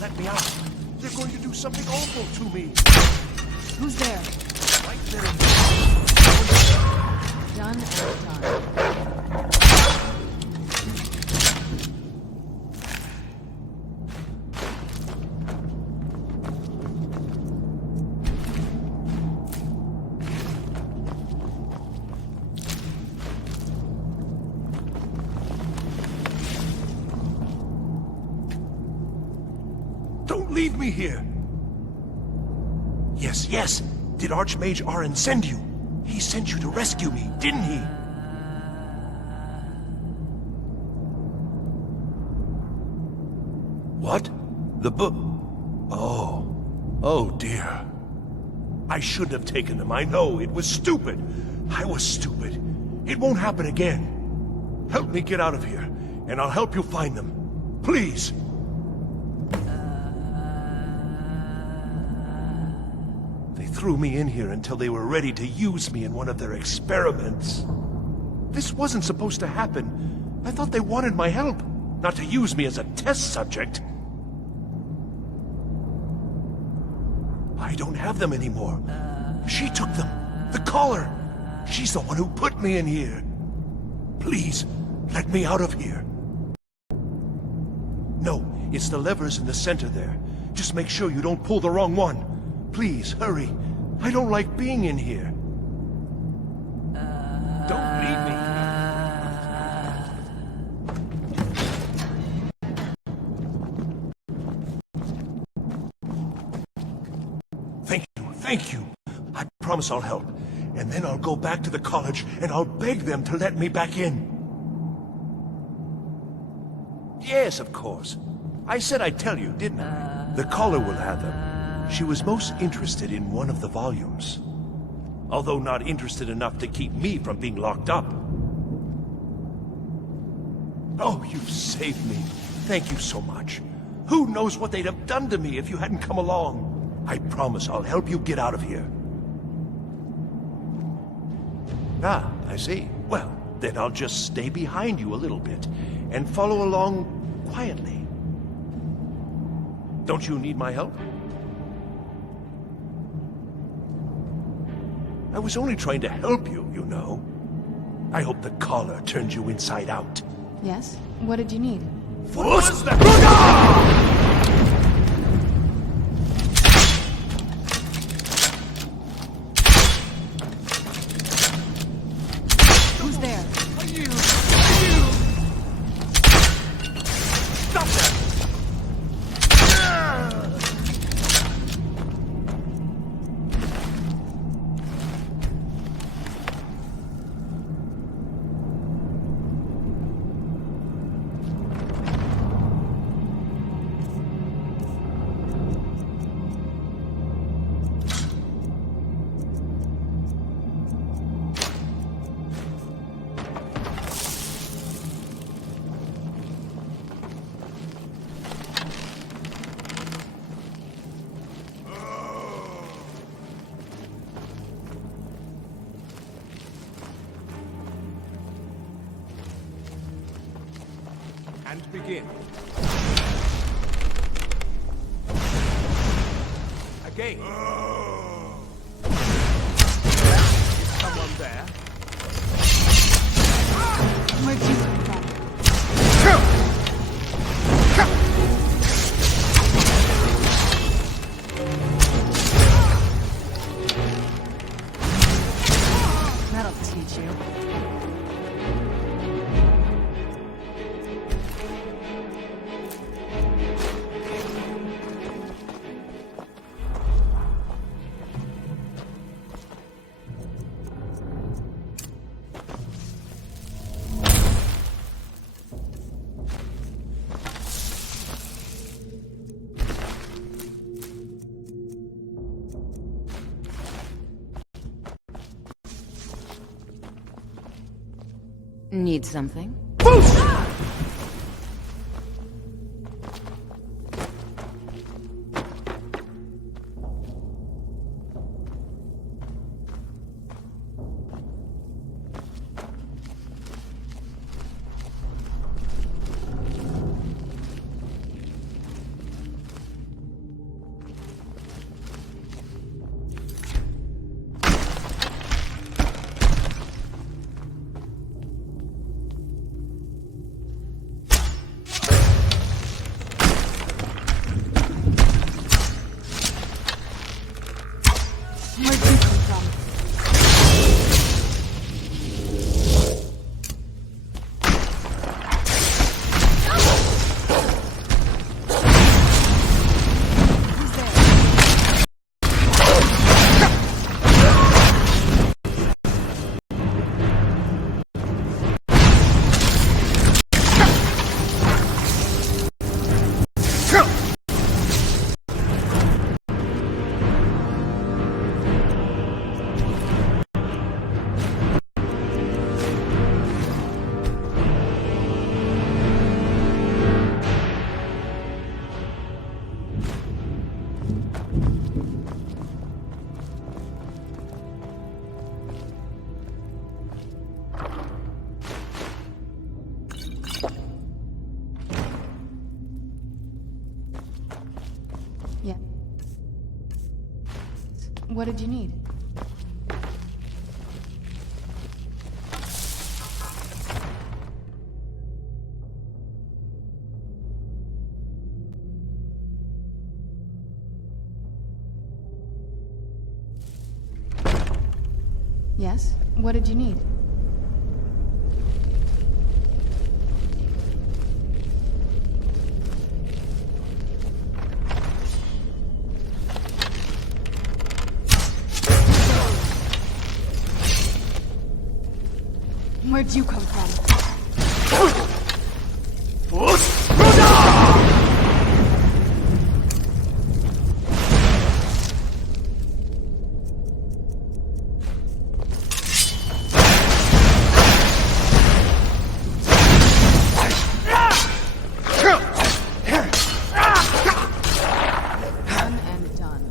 Let me out. They're going to do something awful to me. Who's there? Right there. Done and done. Don't leave me here! Yes. Did Archmage Arin send you? He sent you to rescue me, didn't he? What? The book? Oh dear. I shouldn't have taken them, I know. It was stupid. I was stupid. It won't happen again. Help me get out of here, and I'll help you find them. Please! They threw me in here until they were ready to use me in one of their experiments. This wasn't supposed to happen. I thought they wanted my help, not to use me as a test subject. I don't have them anymore. She took them. The collar. She's the one who put me in here. Please, let me out of here. No, it's the levers in the center there. Just make sure you don't pull the wrong one. Please, hurry. I don't like being in here. Don't leave me. Thank you. I promise I'll help. And then I'll go back to the college and I'll beg them to let me back in. Yes, of course. I said I'd tell you, didn't I? The caller will have them. She was most interested in one of the volumes. Although not interested enough to keep me from being locked up. Oh, you've saved me. Thank you so much. Who knows what they'd have done to me if you hadn't come along. I promise I'll help you get out of here. Ah, I see. Well, then I'll just stay behind you a little bit and follow along quietly. Don't you need my help? I was only trying to help you, you know. I hope the collar turned you inside out. Yes? What did you need? What was that? Who's there? Stop that! begin. Again. Is someone there? Where'd you come from? That'll teach you. Need something? Where'd you come from? Who's there? Yeah. What did you need? Yes? What did you need? Where'd you come from? Done and done.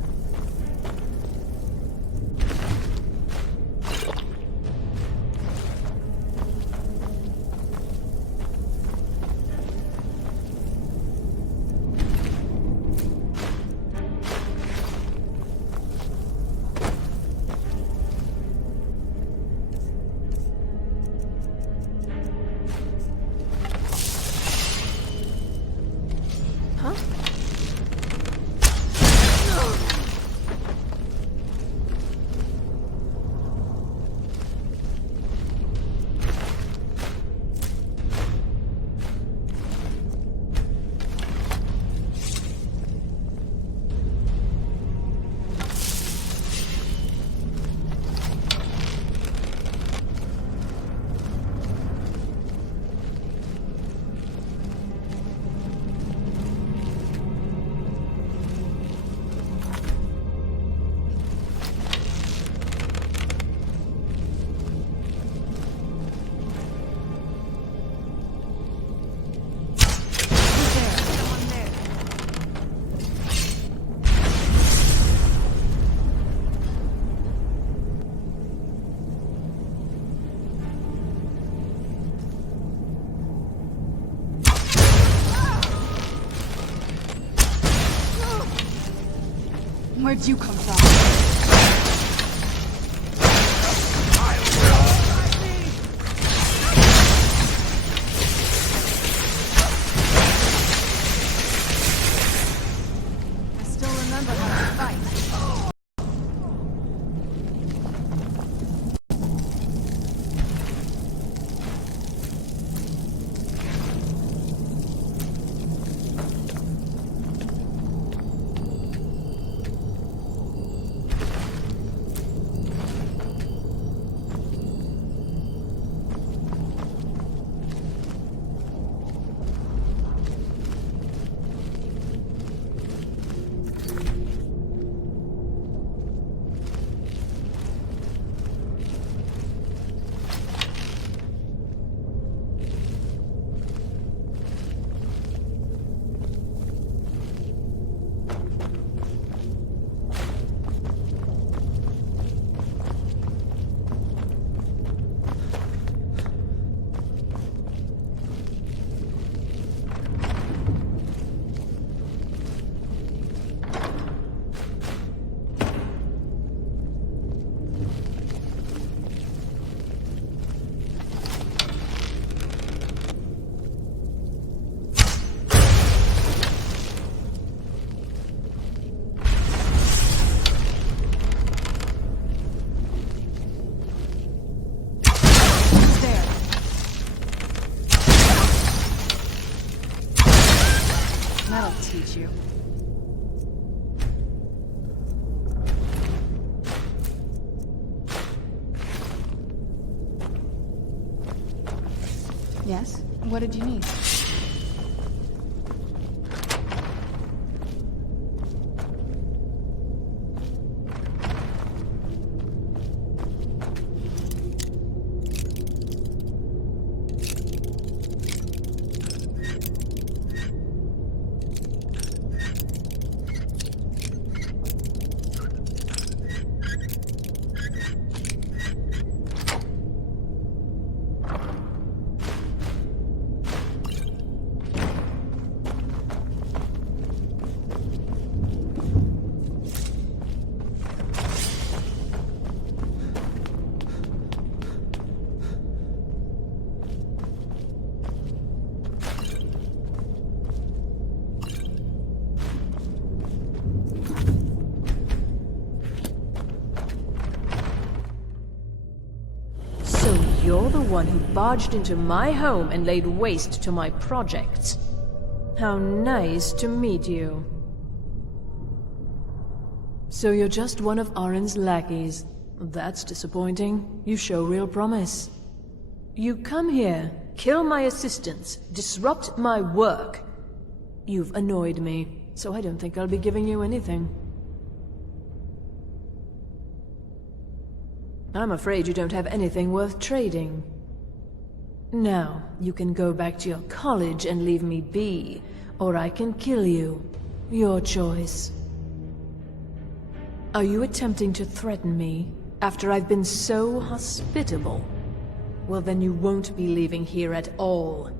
Where'd you come from? I still remember how to fight. That'll teach you. Yes? What did you need? You're the one who barged into my home and laid waste to my projects. How nice to meet you. So you're just one of Arin's lackeys. That's disappointing. You show real promise. You come here, kill my assistants, disrupt my work. You've annoyed me, so I don't think I'll be giving you anything. I'm afraid you don't have anything worth trading. Now, you can go back to your college and leave me be, or I can kill you. Your choice. Are you attempting to threaten me after I've been so hospitable? Well, then you won't be leaving here at all.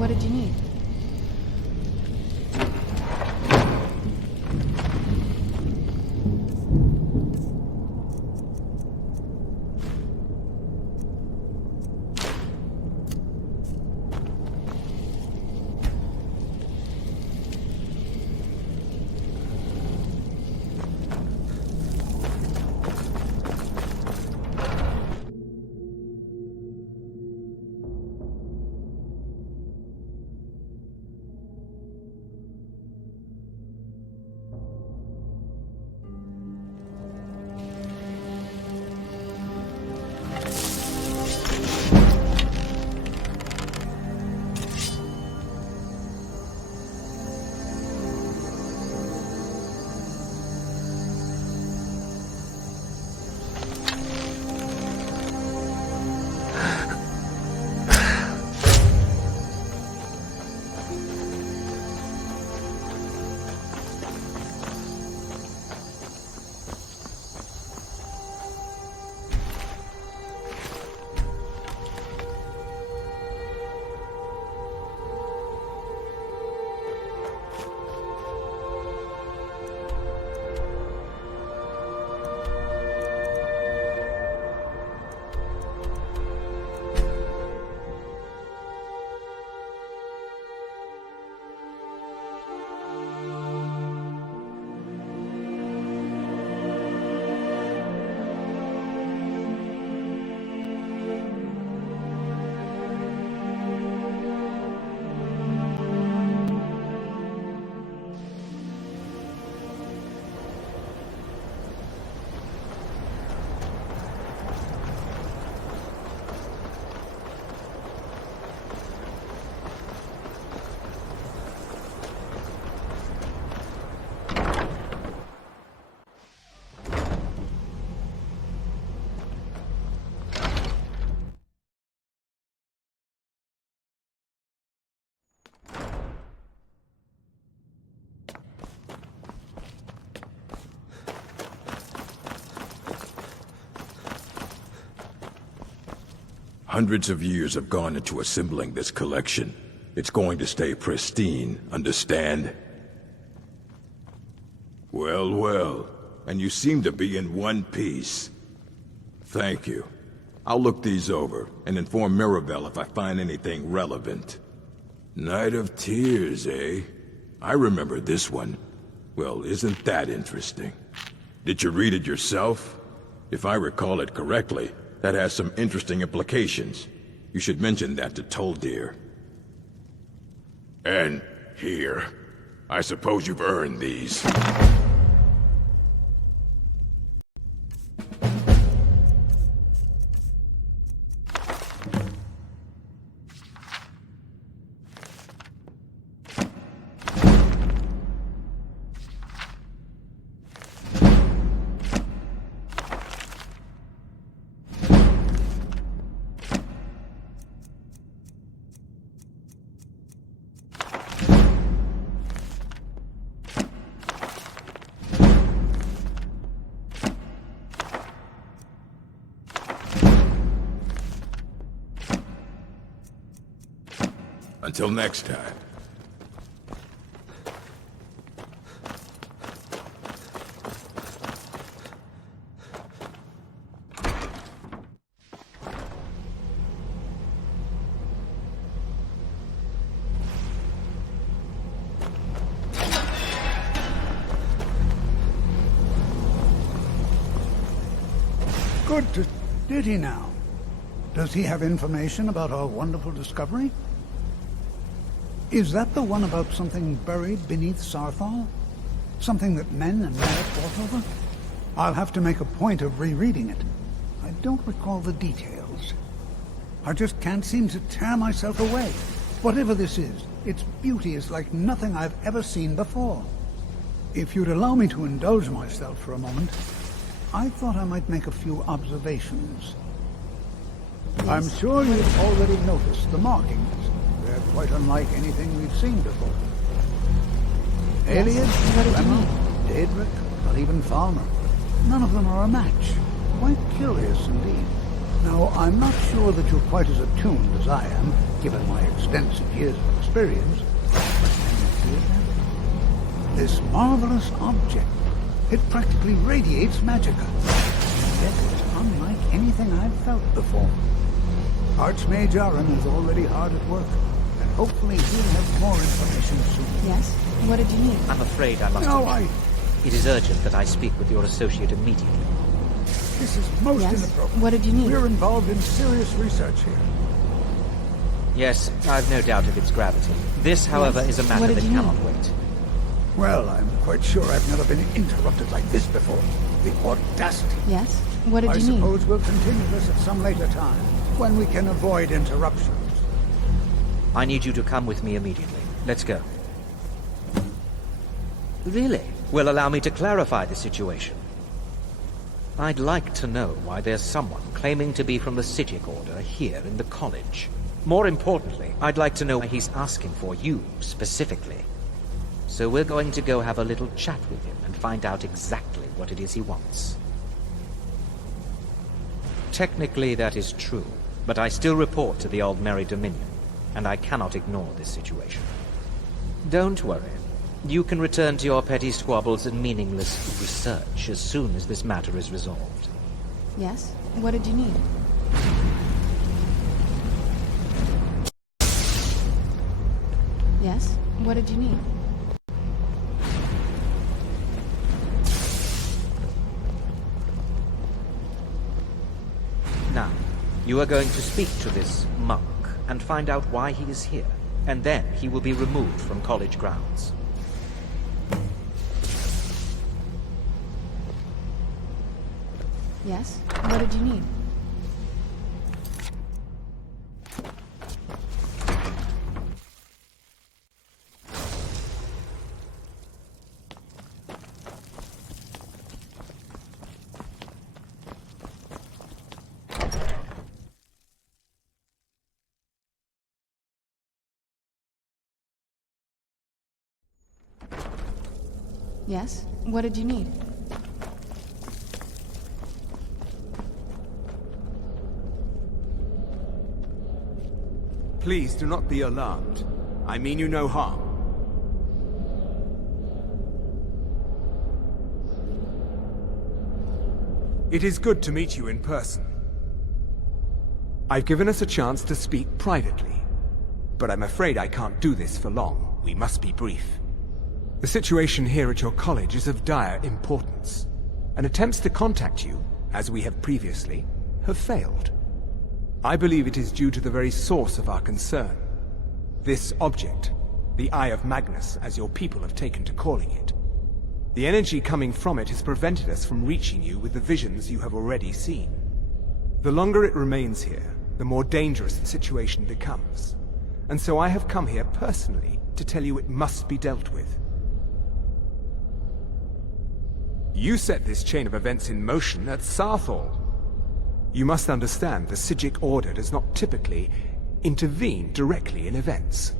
What did you need? Hundreds of years have gone into assembling this collection. It's going to stay pristine, understand? Well, well. And you seem to be in one piece. Thank you. I'll look these over and inform Mirabelle if I find anything relevant. Night of Tears, eh? I remember this one. Well, isn't that interesting? Did you read it yourself? If I recall it correctly, that has some interesting implications. You should mention that to Toldir. And here. I suppose you've earned these. Until next time. Good. Did he now? Does he have information about our wonderful discovery? Is that the one about something buried beneath Sarthal? Something that men and Merrick fought over? I'll have to make a point of rereading it. I don't recall the details. I just can't seem to tear myself away. Whatever this is, its beauty is like nothing I've ever seen before. If you'd allow me to indulge myself for a moment, I thought I might make a few observations. I'm sure you've already noticed the markings. They're quite unlike anything we've seen before. Alias, Remmel, Daedric, or even Falmer. None of them are a match. Quite curious indeed. Now, I'm not sure that you're quite as attuned as I am, given my extensive years of experience. But can you feel that? This marvelous object, it practically radiates magicka. Yet it's unlike anything I've felt before. Archmage Aaron is already hard at work, and hopefully he'll have more information soon. Yes? What did you need? I'm afraid I must... No, It is urgent that I speak with your associate immediately. This is most Yes? inappropriate. What did you need? We're involved in serious research here. Yes, I've no doubt of its gravity. This, however, Yes. is a What matter did that you cannot need? wait. Well, I'm quite sure I've never been interrupted like this before. The audacity. Yes? What did I you need? suppose we'll continue this at some later time, when we can avoid interruptions. I need you to come with me immediately. Let's go. Really? Will allow me to clarify the situation. I'd like to know why there's someone claiming to be from the Psijic Order here in the college. More importantly, I'd like to know why he's asking for you, specifically. So we're going to go have a little chat with him and find out exactly what it is he wants. Technically, that is true, but I still report to the Aldmeri Dominion, and I cannot ignore this situation. Don't worry. You can return to your petty squabbles and meaningless research as soon as this matter is resolved. Yes? What did you need? Yes? What did you need? Now, you are going to speak to this monk and find out why he is here, and then he will be removed from college grounds. Yes? What did you need? Yes? What did you need? Please do not be alarmed. I mean you no harm. It is good to meet you in person. I've given us a chance to speak privately, but I'm afraid I can't do this for long. We must be brief. The situation here at your college is of dire importance, and attempts to contact you, as we have previously, have failed. I believe it is due to the very source of our concern. This object, the Eye of Magnus, as your people have taken to calling it. The energy coming from it has prevented us from reaching you with the visions you have already seen. The longer it remains here, the more dangerous the situation becomes. And so I have come here personally to tell you it must be dealt with. You set this chain of events in motion at Sarthal. You must understand the Psijic Order does not typically intervene directly in events.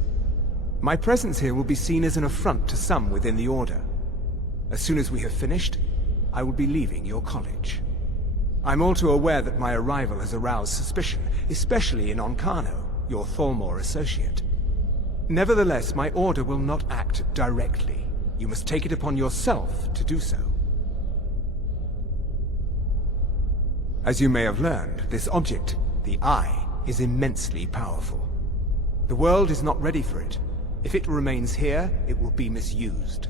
My presence here will be seen as an affront to some within the Order. As soon as we have finished, I will be leaving your college. I'm all too aware that my arrival has aroused suspicion, especially in Onkano, your Thalmor associate. Nevertheless, my Order will not act directly. You must take it upon yourself to do so. As you may have learned, this object, the Eye, is immensely powerful. The world is not ready for it. If it remains here, it will be misused.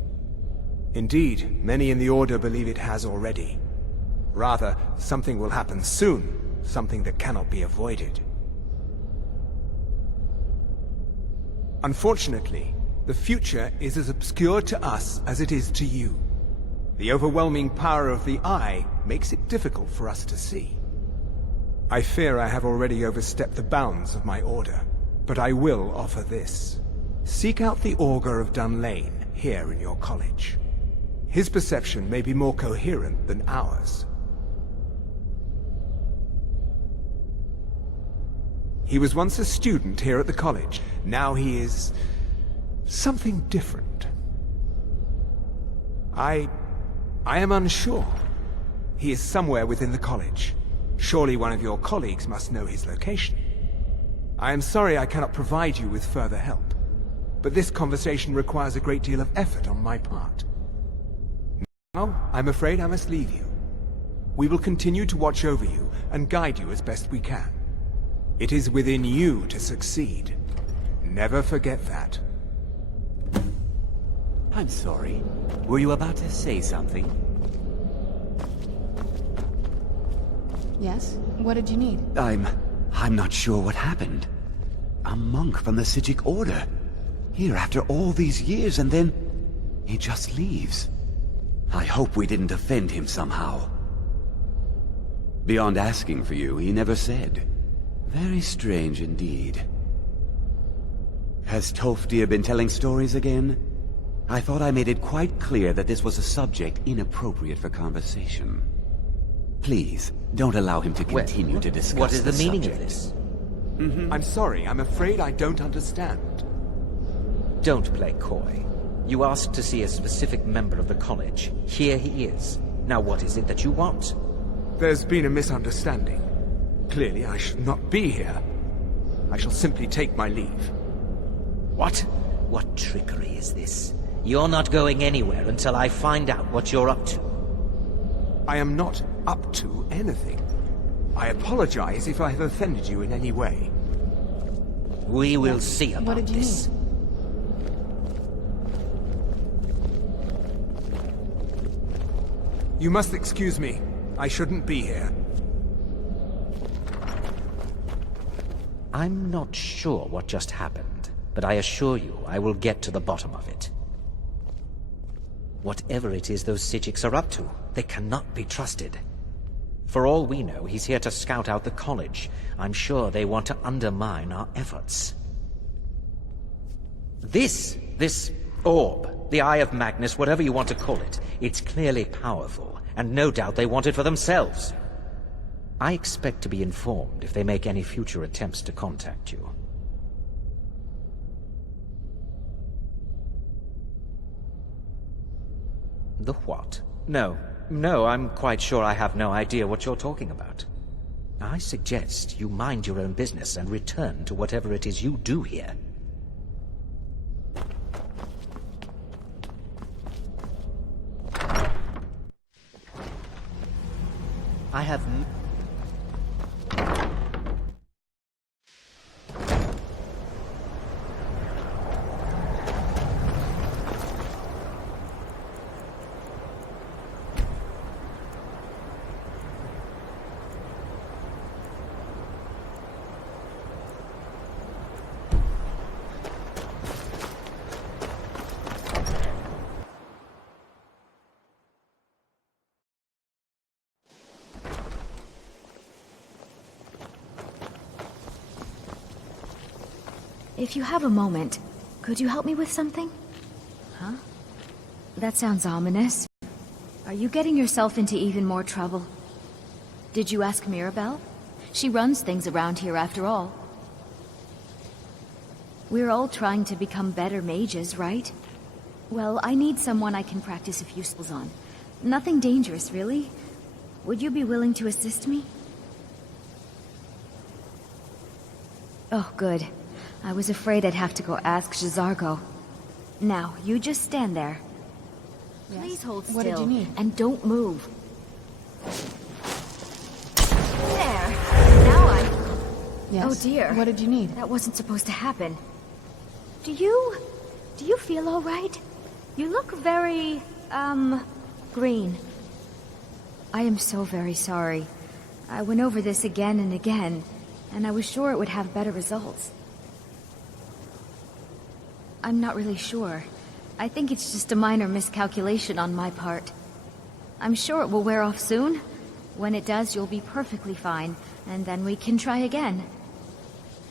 Indeed, many in the Order believe it has already. Rather, something will happen soon, something that cannot be avoided. Unfortunately, the future is as obscure to us as it is to you. The overwhelming power of the Eye makes it difficult for us to see. I fear I have already overstepped the bounds of my Order, but I will offer this. Seek out the Augur of Dunlane here in your college. His perception may be more coherent than ours. He was once a student here at the college. Now he is something different. I am unsure. He is somewhere within the college. Surely one of your colleagues must know his location. I am sorry I cannot provide you with further help, but this conversation requires a great deal of effort on my part. Now, I'm afraid I must leave you. We will continue to watch over you and guide you as best we can. It is within you to succeed. Never forget that. I'm sorry. Were you about to say something? Yes? What did you need? I'm not sure what happened. A monk from the Sijic Order. Here after all these years, and then he just leaves. I hope we didn't offend him somehow. Beyond asking for you, he never said. Very strange indeed. Has Tolfdir been telling stories again? I thought I made it quite clear that this was a subject inappropriate for conversation. Please, don't allow him to continue to discuss what is the meaning subject. of this? I'm sorry, I'm afraid I don't understand. Don't play coy. You asked to see a specific member of the college. Here he is. Now what is it that you want? There's been a misunderstanding. Clearly I should not be here. I shall simply take my leave. What? What trickery is this? You're not going anywhere until I find out what you're up to. I am not up to anything. I apologize if I have offended you in any way. We will see about this. You must excuse me. I shouldn't be here. I'm not sure what just happened, but I assure you I will get to the bottom of it. Whatever it is those Sijics are up to, they cannot be trusted. For all we know, he's here to scout out the college. I'm sure they want to undermine our efforts. This orb, the Eye of Magnus, whatever you want to call it, it's clearly powerful, and no doubt they want it for themselves. I expect to be informed if they make any future attempts to contact you. The what? No, I'm quite sure I have no idea what you're talking about. I suggest you mind your own business and return to whatever it is you do here. I have... If you have a moment, could you help me with something? Huh? That sounds ominous. Are you getting yourself into even more trouble? Did you ask Mirabelle? She runs things around here after all. We're all trying to become better mages, right? Well, I need someone I can practice a few spells on. Nothing dangerous, really. Would you be willing to assist me? Oh, good. I was afraid I'd have to go ask J'zargo. Now, you just stand there. Yes. Please hold still. What did you need? And don't move. There. Now I... Yes. Oh dear. What did you need? That wasn't supposed to happen. Do you feel all right? You look very, green. I am so very sorry. I went over this again and again, and I was sure it would have better results. I'm not really sure. I think it's just a minor miscalculation on my part. I'm sure it will wear off soon. When it does, you'll be perfectly fine, and then we can try again.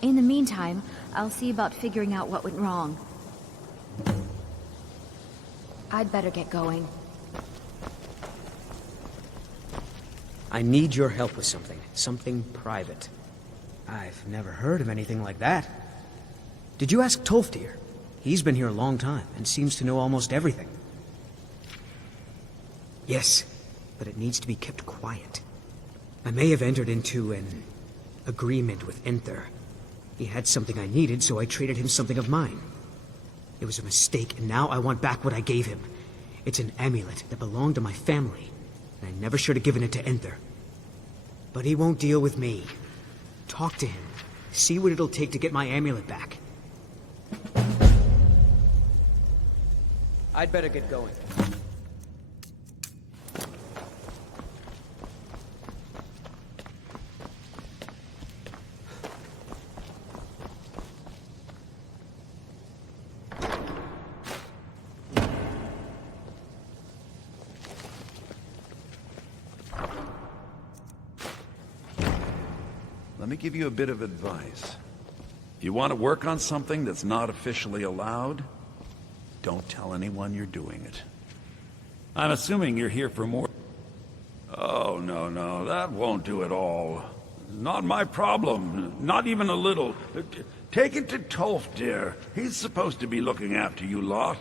In the meantime, I'll see about figuring out what went wrong. I'd better get going. I need your help with something. Something private. I've never heard of anything like that. Did you ask Tolfdir? He's been here a long time, and seems to know almost everything. Yes, but it needs to be kept quiet. I may have entered into an agreement with Enther. He had something I needed, so I traded him something of mine. It was a mistake, and now I want back what I gave him. It's an amulet that belonged to my family, and I never should have given it to Enther. But he won't deal with me. Talk to him. See what it'll take to get my amulet back. I'd better get going. Let me give you a bit of advice. If you want to work on something that's not officially allowed, don't tell anyone you're doing it. I'm assuming you're here for more... Oh, no, that won't do at all. Not my problem, not even a little. Take it to Tolfdir. He's supposed to be looking after you lot.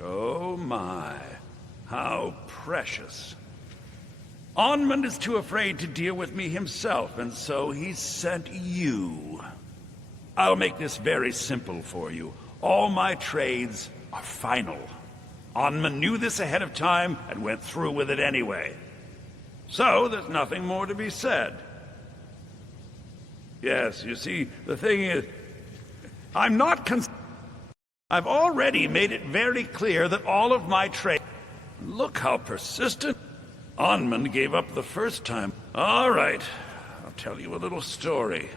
Oh my, how precious. Onmund is too afraid to deal with me himself, and so he sent you. I'll make this very simple for you. All my trades are final. Onmund knew this ahead of time and went through with it anyway. So there's nothing more to be said. Yes, you see, the thing is, I'm not I've already made it very clear that all of my trades... Look how persistent... Onmund gave up the first time. All right, I'll tell you a little story.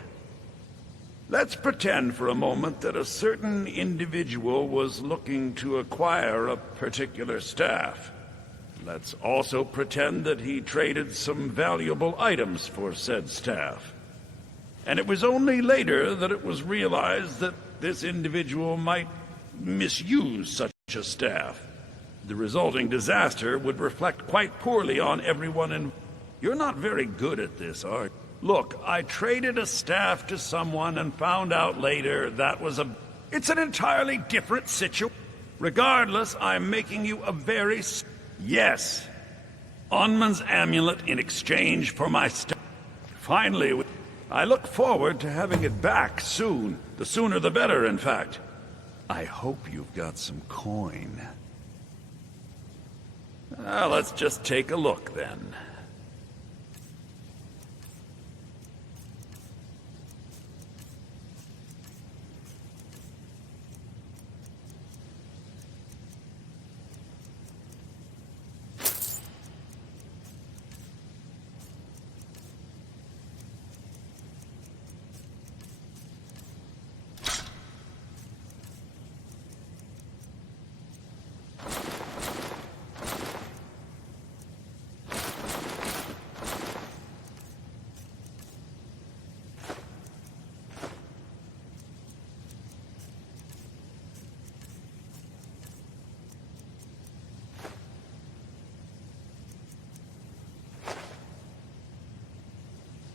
Let's pretend for a moment that a certain individual was looking to acquire a particular staff. Let's also pretend that he traded some valuable items for said staff. And it was only later that it was realized that this individual might misuse such a staff. The resulting disaster would reflect quite poorly on everyone in... You're not very good at this, are you? Look, I traded a staff to someone and found out later that was a... It's an entirely different situation. Regardless, I'm making you a very... Yes. Onmund's amulet in exchange for my staff. Finally, I look forward to having it back soon. The sooner the better, in fact. I hope you've got some coin. Let's just take a look, then.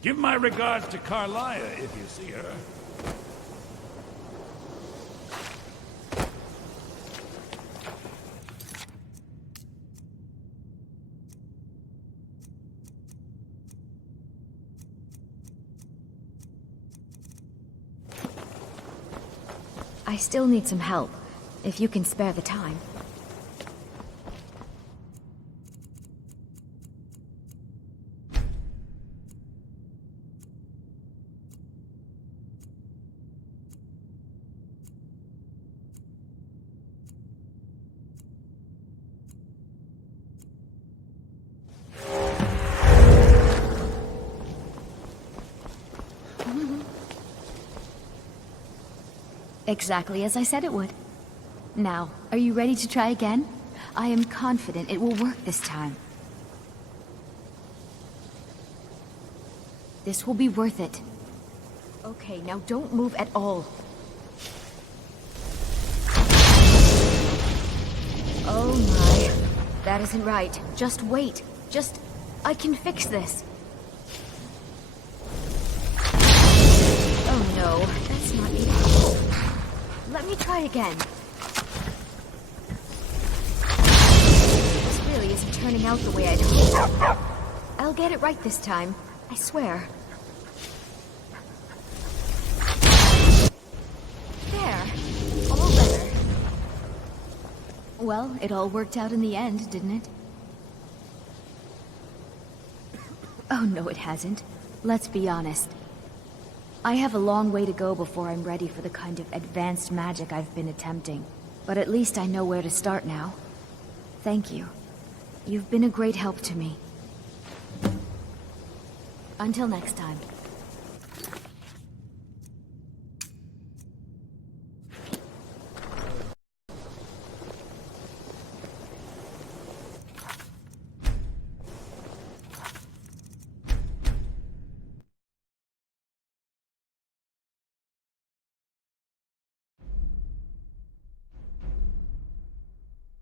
Give my regards to Carlia if you see her. I still need some help, if you can spare the time. Exactly as I said it would. Now, are you ready to try again? I am confident it will work this time. This will be worth it. Okay, now don't move at all. Oh my. That isn't right. Just wait. I can fix this. Oh no, that's not it. Let me try again. really isn't turning out the way I'd hoped. I'll get it right this time. I swear. There. All better. Well, it all worked out in the end, didn't it? Oh, no, it hasn't. Let's be honest. I have a long way to go before I'm ready for the kind of advanced magic I've been attempting. But at least I know where to start now. Thank you. You've been a great help to me. Until next time.